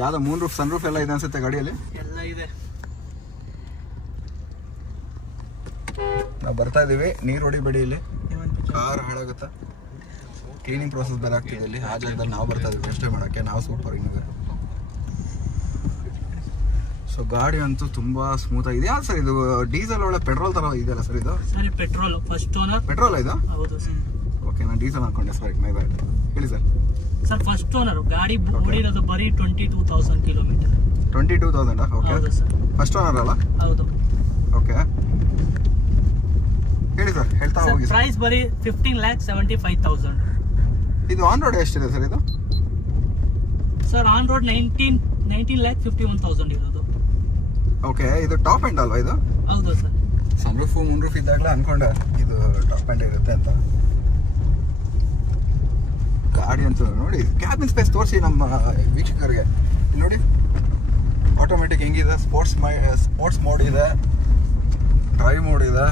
ಯಾವುದೋ ಮೂನ್ ರೂಫ್, ಸನ್ ರೂಫ್ ಎಲ್ಲ ಇದೆ ಅನ್ಸುತ್ತೆ ಗಾಡಿಯಲ್ಲಿ. ಎಲ್ಲ ಇದೆ. ನಾವು ಬರ್ತಾ ಇದೀವಿ, ನೀರು ಹೊಡಿಬೇಡಿ ಇಲ್ಲಿ, ಕಾರ್ ಹಾಳಾಗುತ್ತೆ. ಕ್ಲೀನಿಂಗ್ ಪ್ರೋಸೆಸ್ ಬೇರೆ ಆಗ್ತಿದೆ ಇಲ್ಲಿ. ಆ ಜಾಗದಲ್ಲಿ ನಾವು ಬರ್ತಾ ಇದೀವಿ ಟೆಸ್ಟ್ ಮಾಡೋಕ್ಕೆ. ನಾವು ಸೂಪರ್ ಹಿಂಗೆ. ಸೊ ಗಾಡಿ ಅಂತೂ ತುಂಬಾ ಸ್ಮೂತ್ ಆಗಿದೆ. ಯಾವ್ದು ಸರ್ ಇದು? ಡೀಸೆಲ್ ಒಳ್ಳೆ ಪೆಟ್ರೋಲ್ ತರ ಇದೆಯಲ್ಲ ಸರ್ ಇದು? Sir petrol, first owner petrol ಇದು? ಹೌದು ಸರ್. ಓಕೆ, ನಾನು ಡೀಸೆಲ್ ಅನ್ಕೊಂಡೆ. ಸರಿ, ಮೈ ಬ್ಯಾಡ್. ಹೇಳಿ ಸರ್. ಸರ್ ಫಸ್ಟ್ ಓನರ್, ಗಾಡಿ ಓಡಿರೋದು ಬರೀ 22,000 ಕಿಲೋಮೀಟರ್. 22,000? ಓಕೆ, ಫಸ್ಟ್ ಓನರ್ ಅಲ್ಲ? ಹೌದು. ಓಕೆ, ಹೇಳಿ ಸರ್, ಹೇಳ್ತಾ ಹೋಗಿ. ಪ್ರೈಸ್ ಬರೀ 15,75,000. ಇದು ಆನ್ ರೋಡ್ ಎಷ್ಟಿದೆ ಸರ್ ಇದು? ಸರ್ ಆನ್ ರೋಡ್ 19,51,000 ಇರೋದು. ಓಕೆ, ಇದು ಟಾಪ್ ಎಂಡ್ ಅಲ್ವಾ ಇದು? ಹೌದು sir. Sunroof, moonroof ಇದ್ದಾಗಲೇ ಅನ್ಕೊಂಡೆ ಇದು ಟಾಪ್ ಎಂಡ್ ಇರುತ್ತೆ ಅಂತ. ಗಾಡಿ ಅಂತ ನೋಡಿ. ಕ್ಯಾಬಿನ್ ಸ್ಪೇಸ್ ತೋರಿಸಿ ನಮ್ಮ ವೀಕ್ಷಕರಿಗೆ. ನೋಡಿ ಆಟೋಮೆಟಿಕ್ ಹೆಂಗಿದೆ, ಸ್ಪೋರ್ಟ್ಸ್ ಮೋಡ್ ಇದೆ, ಡ್ರೈವ್ ಮೋಡ್ ಇದೆ,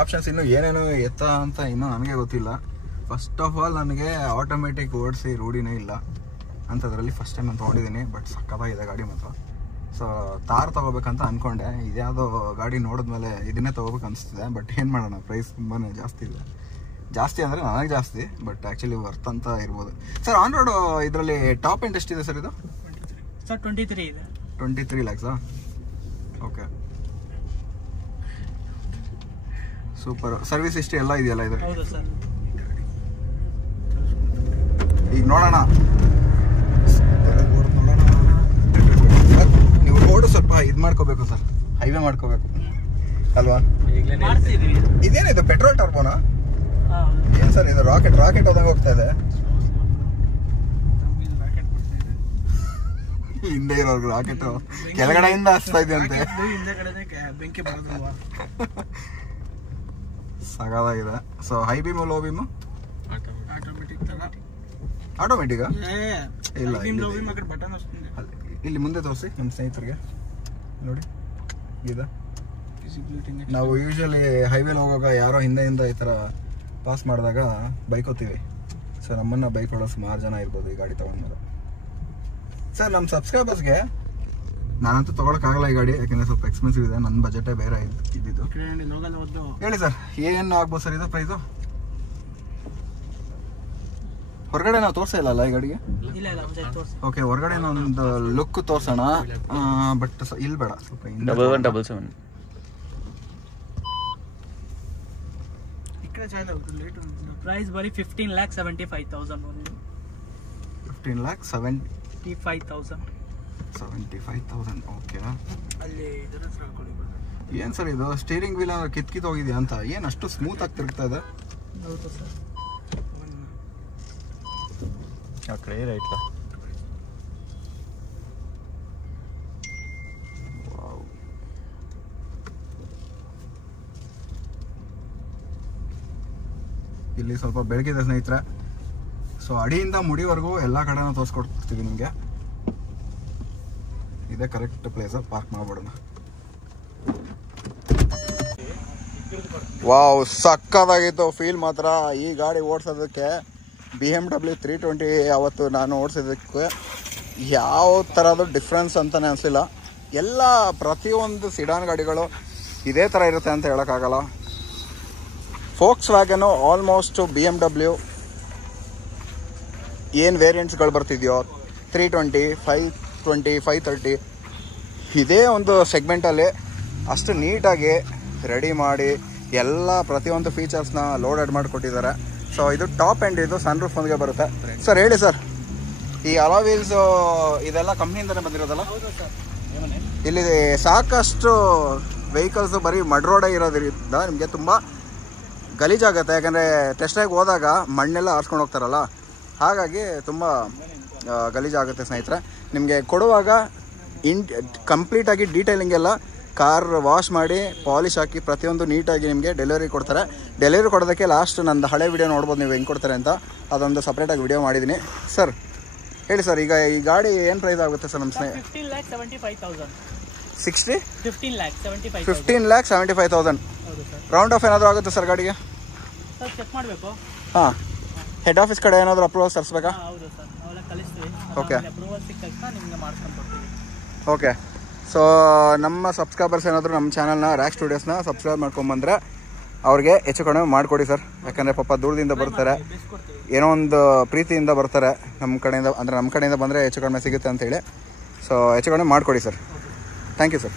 ಆಪ್ಷನ್ಸ್ ಇನ್ನೂ ಏನೇನು ಎತ್ತ ಅಂತ ಇನ್ನೂ ನನಗೆ ಗೊತ್ತಿಲ್ಲ. ಫಸ್ಟ್ ಆಫ್ ಆಲ್ ನನಗೆ ಆಟೋಮೆಟಿಕ್ ಓಡಿಸಿ ರೂಢಿನೇ ಇಲ್ಲ ಅಂಥದ್ರಲ್ಲಿ ಫಸ್ಟ್ ಟೈಮ್ ನಾನು ತೊಗೊಂಡಿದ್ದೀನಿ. ಬಟ್ ಸಕ್ಕತ್ತಾಗಿದೆ ಗಾಡಿ ಮಾತ್ರ. ಸೊ ತಾರ್ ತೊಗೋಬೇಕಂತ ಅಂದ್ಕೊಂಡೆ, ಇದ್ಯಾವುದೋ ಗಾಡಿ ನೋಡಿದ್ಮೇಲೆ ಇದನ್ನೇ ತೊಗೋಬೇಕು ಅನಿಸ್ತಿದೆ. ಬಟ್ ಏನು ಮಾಡೋಣ, ಪ್ರೈಸ್ ತುಂಬಾ ಜಾಸ್ತಿ ಇದೆ. ಜಾಸ್ತಿ ಅಂದರೆ ನನಗೆ ಜಾಸ್ತಿ, ಬಟ್ ಆ್ಯಕ್ಚುಲಿ ವರ್ತ್ ಅಂತ ಇರ್ಬೋದು. ಸರ್ ಆನ್ ರೋಡ್ ಇದರಲ್ಲಿ ಟಾಪ್ ಎಂಡ್ ಎಷ್ಟಿದೆ ಸರ್ ಇದು? ಸರ್ 23 ಇದೆ. 23 lakhs. Okay, super. Service history ಎಲ್ಲ ಇದೆಯಲ್ಲ ಇದ್ರಲ್ಲಿ? ಹೌದು ಸರ್. ಈಗ ನೋಡೋಣ, ನೀವು ರೋಡು ಸ್ವಲ್ಪ ಇದು ಮಾಡ್ಕೋಬೇಕು ಸರ್, ಹೈವೇ ಮಾಡ್ಕೋಬೇಕು ಅಲ್ವಾ? ಮಾಡ್ತಿದೀವಿ. ಇದೇನಿದು ಪೆಟ್ರೋಲ್ ಟರ್ಬೋನಾ? ಹೌದು. ಏನು ಸರ್ ಇದು? ರಾಕೆಟ್ ಹೋದಂಗೆ ಹೋಗ್ತಾ ಇದೆ. ಹಿಂದೆ ಇರೋರ್ಗು ರಾಕೆಟ್ ಕೆಳಗಡೆಯಿಂದ ಹಚ್ತಾ ಇದೆ ಅಂತೆ. ಬೆಂಕಿ ಬರೋದಲ್ವಾ? ಸಗಾದಾಗಿದೆ. So high beam low beam automatic ಇಲ್ಲ, ಬಟನ್ ವస్తుంది. ಇಲ್ಲಿ ಮುಂದೆ ತೋರಿಸಿ ನಮ್ಮ ಸ್ನೇಹಿತರಿಗೆ. ನೋಡಿ ಇದೆ. ನಾವು ಯೂಶಲಿ ಹೈವೇಲಿ ಹೋಗುವಾಗ ಯಾರೋ ಹಿಂದೆಯಿಂದ ಈ ಥರ ಪಾಸ್ ಮಾಡಿದಾಗ ಬೈಕೋತೀವಿ. ಸೊ ನಮ್ಮನ್ನು ಬೈಕ್ ಹೊಡೋ ಸುಮಾರು ಜನ ಇರ್ಬೋದು ಈ ಗಾಡಿ ತೊಗೊಂಡ್ಮೇಲೆ. ಸರ್ ನಮ್ಮ ಸಬ್ಸ್ಕ್ರೈಬರ್ಸ್ಗೆ ನಾನಂತೂ ತೊಗೊಳಕ್ಕಾಗಲ್ಲ ಈ ಗಾಡಿ, ಯಾಕೆಂದರೆ ಸ್ವಲ್ಪ ಎಕ್ಸ್ಪೆನ್ಸಿವ್ ಇದೆ. ನನ್ನ ಬಜೆಟೇ ಬೇರೆ ಇದ್ದಿದ್ದು. ಹೇಳಿ ಸರ್, ಏನು ಆಗ್ಬೋದು ಸರ್ ಇದು ಪ್ರೈಸು? ಹೊರಗಡೆ ನಾವು ತೋರಿಸೇ ಇಲ್ಲಲ್ಲ ಈ ಗಾಡಿಗೆ? ಓಕೆ, ಹೊರಗಡೆ ಒಂದು ಲುಕ್ ತೋರ್ಸೋಣ. ಬಟ್ ಇಲ್ಲಿ ಬೇಡ, ಸ್ವಲ್ಪ 1177. ಪ್ರೈಸ್ ಬರೀ 15,75,000 ಓನ್ಲಿ. 15,75,000. ಓಕೆ. ಅಲ್ಲಿ ಏನು ಸರ್ ಇದು ಸ್ಟೀರಿಂಗ್ ವೀಲ್ ಕಿತ್ಕಿತ್ ಹೋಗಿದೆಯಾ ಅಂತ? ಏನು ಅಷ್ಟು ಸ್ಮೂತ್ ಆಗಿ ತಿರುಗ್ತಾ ಇದೆ? ಹೌದು ಸರ್. ಆ ಕಡೆ ರೈಟ್ಲ. ಇಲ್ಲಿ ಸ್ವಲ್ಪ ಬೆಳಕಿದೆ ಸ್ನೇಹಿತರೆ. ಸೊ ಅಡಿಯಿಂದ ಮುಡಿವರೆಗೂ ಎಲ್ಲ ಕಡೆನೂ ತೋರಿಸ್ಕೊಡ್ತೀವಿ ನಿಮಗೆ. ಇದೇ ಕರೆಕ್ಟ್ ಪ್ಲೇಸ್, ಪಾರ್ಕ್ ಮಾಡ್ಬಿಡೋಣ. ವಾವ್, ಸಕ್ಕತ್ತಾಗಿತ್ತು ಫೀಲ್ ಮಾತ್ರ ಈ ಗಾಡಿ ಓಡಿಸೋದಕ್ಕೆ. BMW 320 ಅವತ್ತು ನಾನು ಓಡಿಸೋದಕ್ಕೆ ಯಾವ ಥರದ್ದು ಡಿಫ್ರೆನ್ಸ್ ಅಂತಲೇ ಅನಿಸಿಲ್ಲ. ಎಲ್ಲ ಪ್ರತಿಯೊಂದು ಸಿಡಾನ್ ಗಾಡಿಗಳು ಇದೇ ಥರ ಇರುತ್ತೆ ಅಂತ ಹೇಳೋಕ್ಕಾಗಲ್ಲ. ಫೋಕ್ಸ್ ವ್ಯಾಗನು ಆಲ್ಮೋಸ್ಟ್ BMW ಏನು ವೇರಿಯಂಟ್ಸ್ಗಳು ಬರ್ತಿದೆಯೋ 320, 520, 530 ಇದೇ ಒಂದು ಸೆಗ್ಮೆಂಟಲ್ಲಿ ಅಷ್ಟು ನೀಟಾಗಿ ರೆಡಿ ಮಾಡಿ ಎಲ್ಲ ಪ್ರತಿಯೊಂದು ಫೀಚರ್ಸ್ನ ಲೋಡೆಡ್ ಮಾಡಿಕೊಟ್ಟಿದ್ದಾರೆ. ಸೊ ಇದು ಟಾಪ್ ಎಂಡ್, ಇದು ಸನ್ ರೂಫ್ ಒಂದಿಗೆ ಬರುತ್ತೆ. ಸರ್ ಹೇಳಿ ಸರ್, ಈ ಅಲಾಯ್ ವೀಲ್ಸು ಇದೆಲ್ಲ ಕಂಪ್ನಿಯಿಂದಲೇ ಬಂದಿರೋದಲ್ಲ? ಇಲ್ಲಿ ಸಾಕಷ್ಟು ವೆಹಿಕಲ್ಸು ಬರೀ ಮಡ್ ರೋಡೇ ಇರೋದ್ರಿಂದ ನಿಮಗೆ ತುಂಬ ಗಲೀಜಾಗುತ್ತೆ. ಯಾಕಂದರೆ ಟೆಸ್ಟ್ ಡ್ರೈವ್ ಹೋದಾಗ ಮಣ್ಣೆಲ್ಲ ಆರಿಸ್ಕೊಂಡು ಹೋಗ್ತಾರಲ್ಲ, ಹಾಗಾಗಿ ತುಂಬ ಗಲೀಜಾಗುತ್ತೆ ಸ್ನೇಹಿತರೆ. ನಿಮಗೆ ಕೊಡುವಾಗ ಕಂಪ್ಲೀಟಾಗಿ ಡೀಟೇಲಿಂಗ್ ಎಲ್ಲ ಕಾರ್ ವಾಶ್ ಮಾಡಿ ಪಾಲಿಶ್ ಹಾಕಿ ಪ್ರತಿಯೊಂದು ನೀಟಾಗಿ ನಿಮಗೆ ಡೆಲಿವರಿ ಕೊಡ್ತಾರೆ. ಡೆಲಿವರಿ ಕೊಡೋದಕ್ಕೆ ಲಾಸ್ಟ್ ನಂದು ಹಳೆ ವಿಡಿಯೋ ನೋಡ್ಬೋದು ನೀವು ಹೆಂಗೆ ಕೊಡ್ತಾರೆ ಅಂತ, ಅದೊಂದು ಸಪ್ರೇಟಾಗಿ ವಿಡಿಯೋ ಮಾಡಿದ್ದೀನಿ. ಸರ್ ಹೇಳಿ ಸರ್, ಈಗ ಈ ಗಾಡಿ ಏನು ಪ್ರೈಸ್ ಆಗುತ್ತೆ ಸರ್ ನಮ್ಮ ಸ್ನೇಹಿತ? 15,75,000. 60? 15,75,000. 15,75,000. ಹೌದು ಸರ್. ರೌಂಡ್ ಆಫ್ ಏನಾದರೂ ಆಗುತ್ತೆ ಸರ್ ಗಾಡಿಗೆ? ಸರ್ ಚೆಕ್ ಮಾಡಬೇಕು. ಹಾಂ, ಹೆಡ್ ಆಫೀಸ್ ಕಡೆ ಏನಾದರೂ ಅಪ್ರೂವಲ್ ತರಿಸ್ಬೇಕಾ? ಹೌದು ಸರ್, ನಾವೆಲ್ಲ ಕಳಿಸ್ತೀವಿ. ಓಕೆ, ಅಪ್ರೂವಲ್ ಸಿಕ್ಕ ತಕ್ಷಣ ನಿಮ್ಗೆ ಮಾಡ್ಕೊಂಡು ಕೊಡ್ತೀವಿ. ಓಕೆ. ಸೊ ನಮ್ಮ ಸಬ್ಸ್ಕ್ರೈಬರ್ಸ್ ಏನಾದರೂ ನಮ್ಮ ಚಾನಲ್ನ ರ್ಯಾಕ್ ಸ್ಟುಡಿಯೋಸ್ನ ಸಬ್ಸ್ಕ್ರೈಬ್ ಮಾಡ್ಕೊಂಬಂದರೆ ಅವ್ರಿಗೆ ಹೆಚ್ಚು ಕಡಿಮೆ ಮಾಡಿಕೊಡಿ ಸರ್. ಯಾಕಂದರೆ ಪಾಪ ದೂರದಿಂದ ಬರ್ತಾರೆ, ಏನೋ ಒಂದು ಪ್ರೀತಿಯಿಂದ ಬರ್ತಾರೆ ನಮ್ಮ ಕಡೆಯಿಂದ. ಅಂದರೆ ನಮ್ಮ ಕಡೆಯಿಂದ ಬಂದರೆ ಹೆಚ್ಚು ಕಡಿಮೆ ಸಿಗುತ್ತೆ ಅಂತೇಳಿ. ಸೊ ಹೆಚ್ಚು ಕಡಿಮೆ ಮಾಡಿಕೊಡಿ ಸರ್. Thank you sir.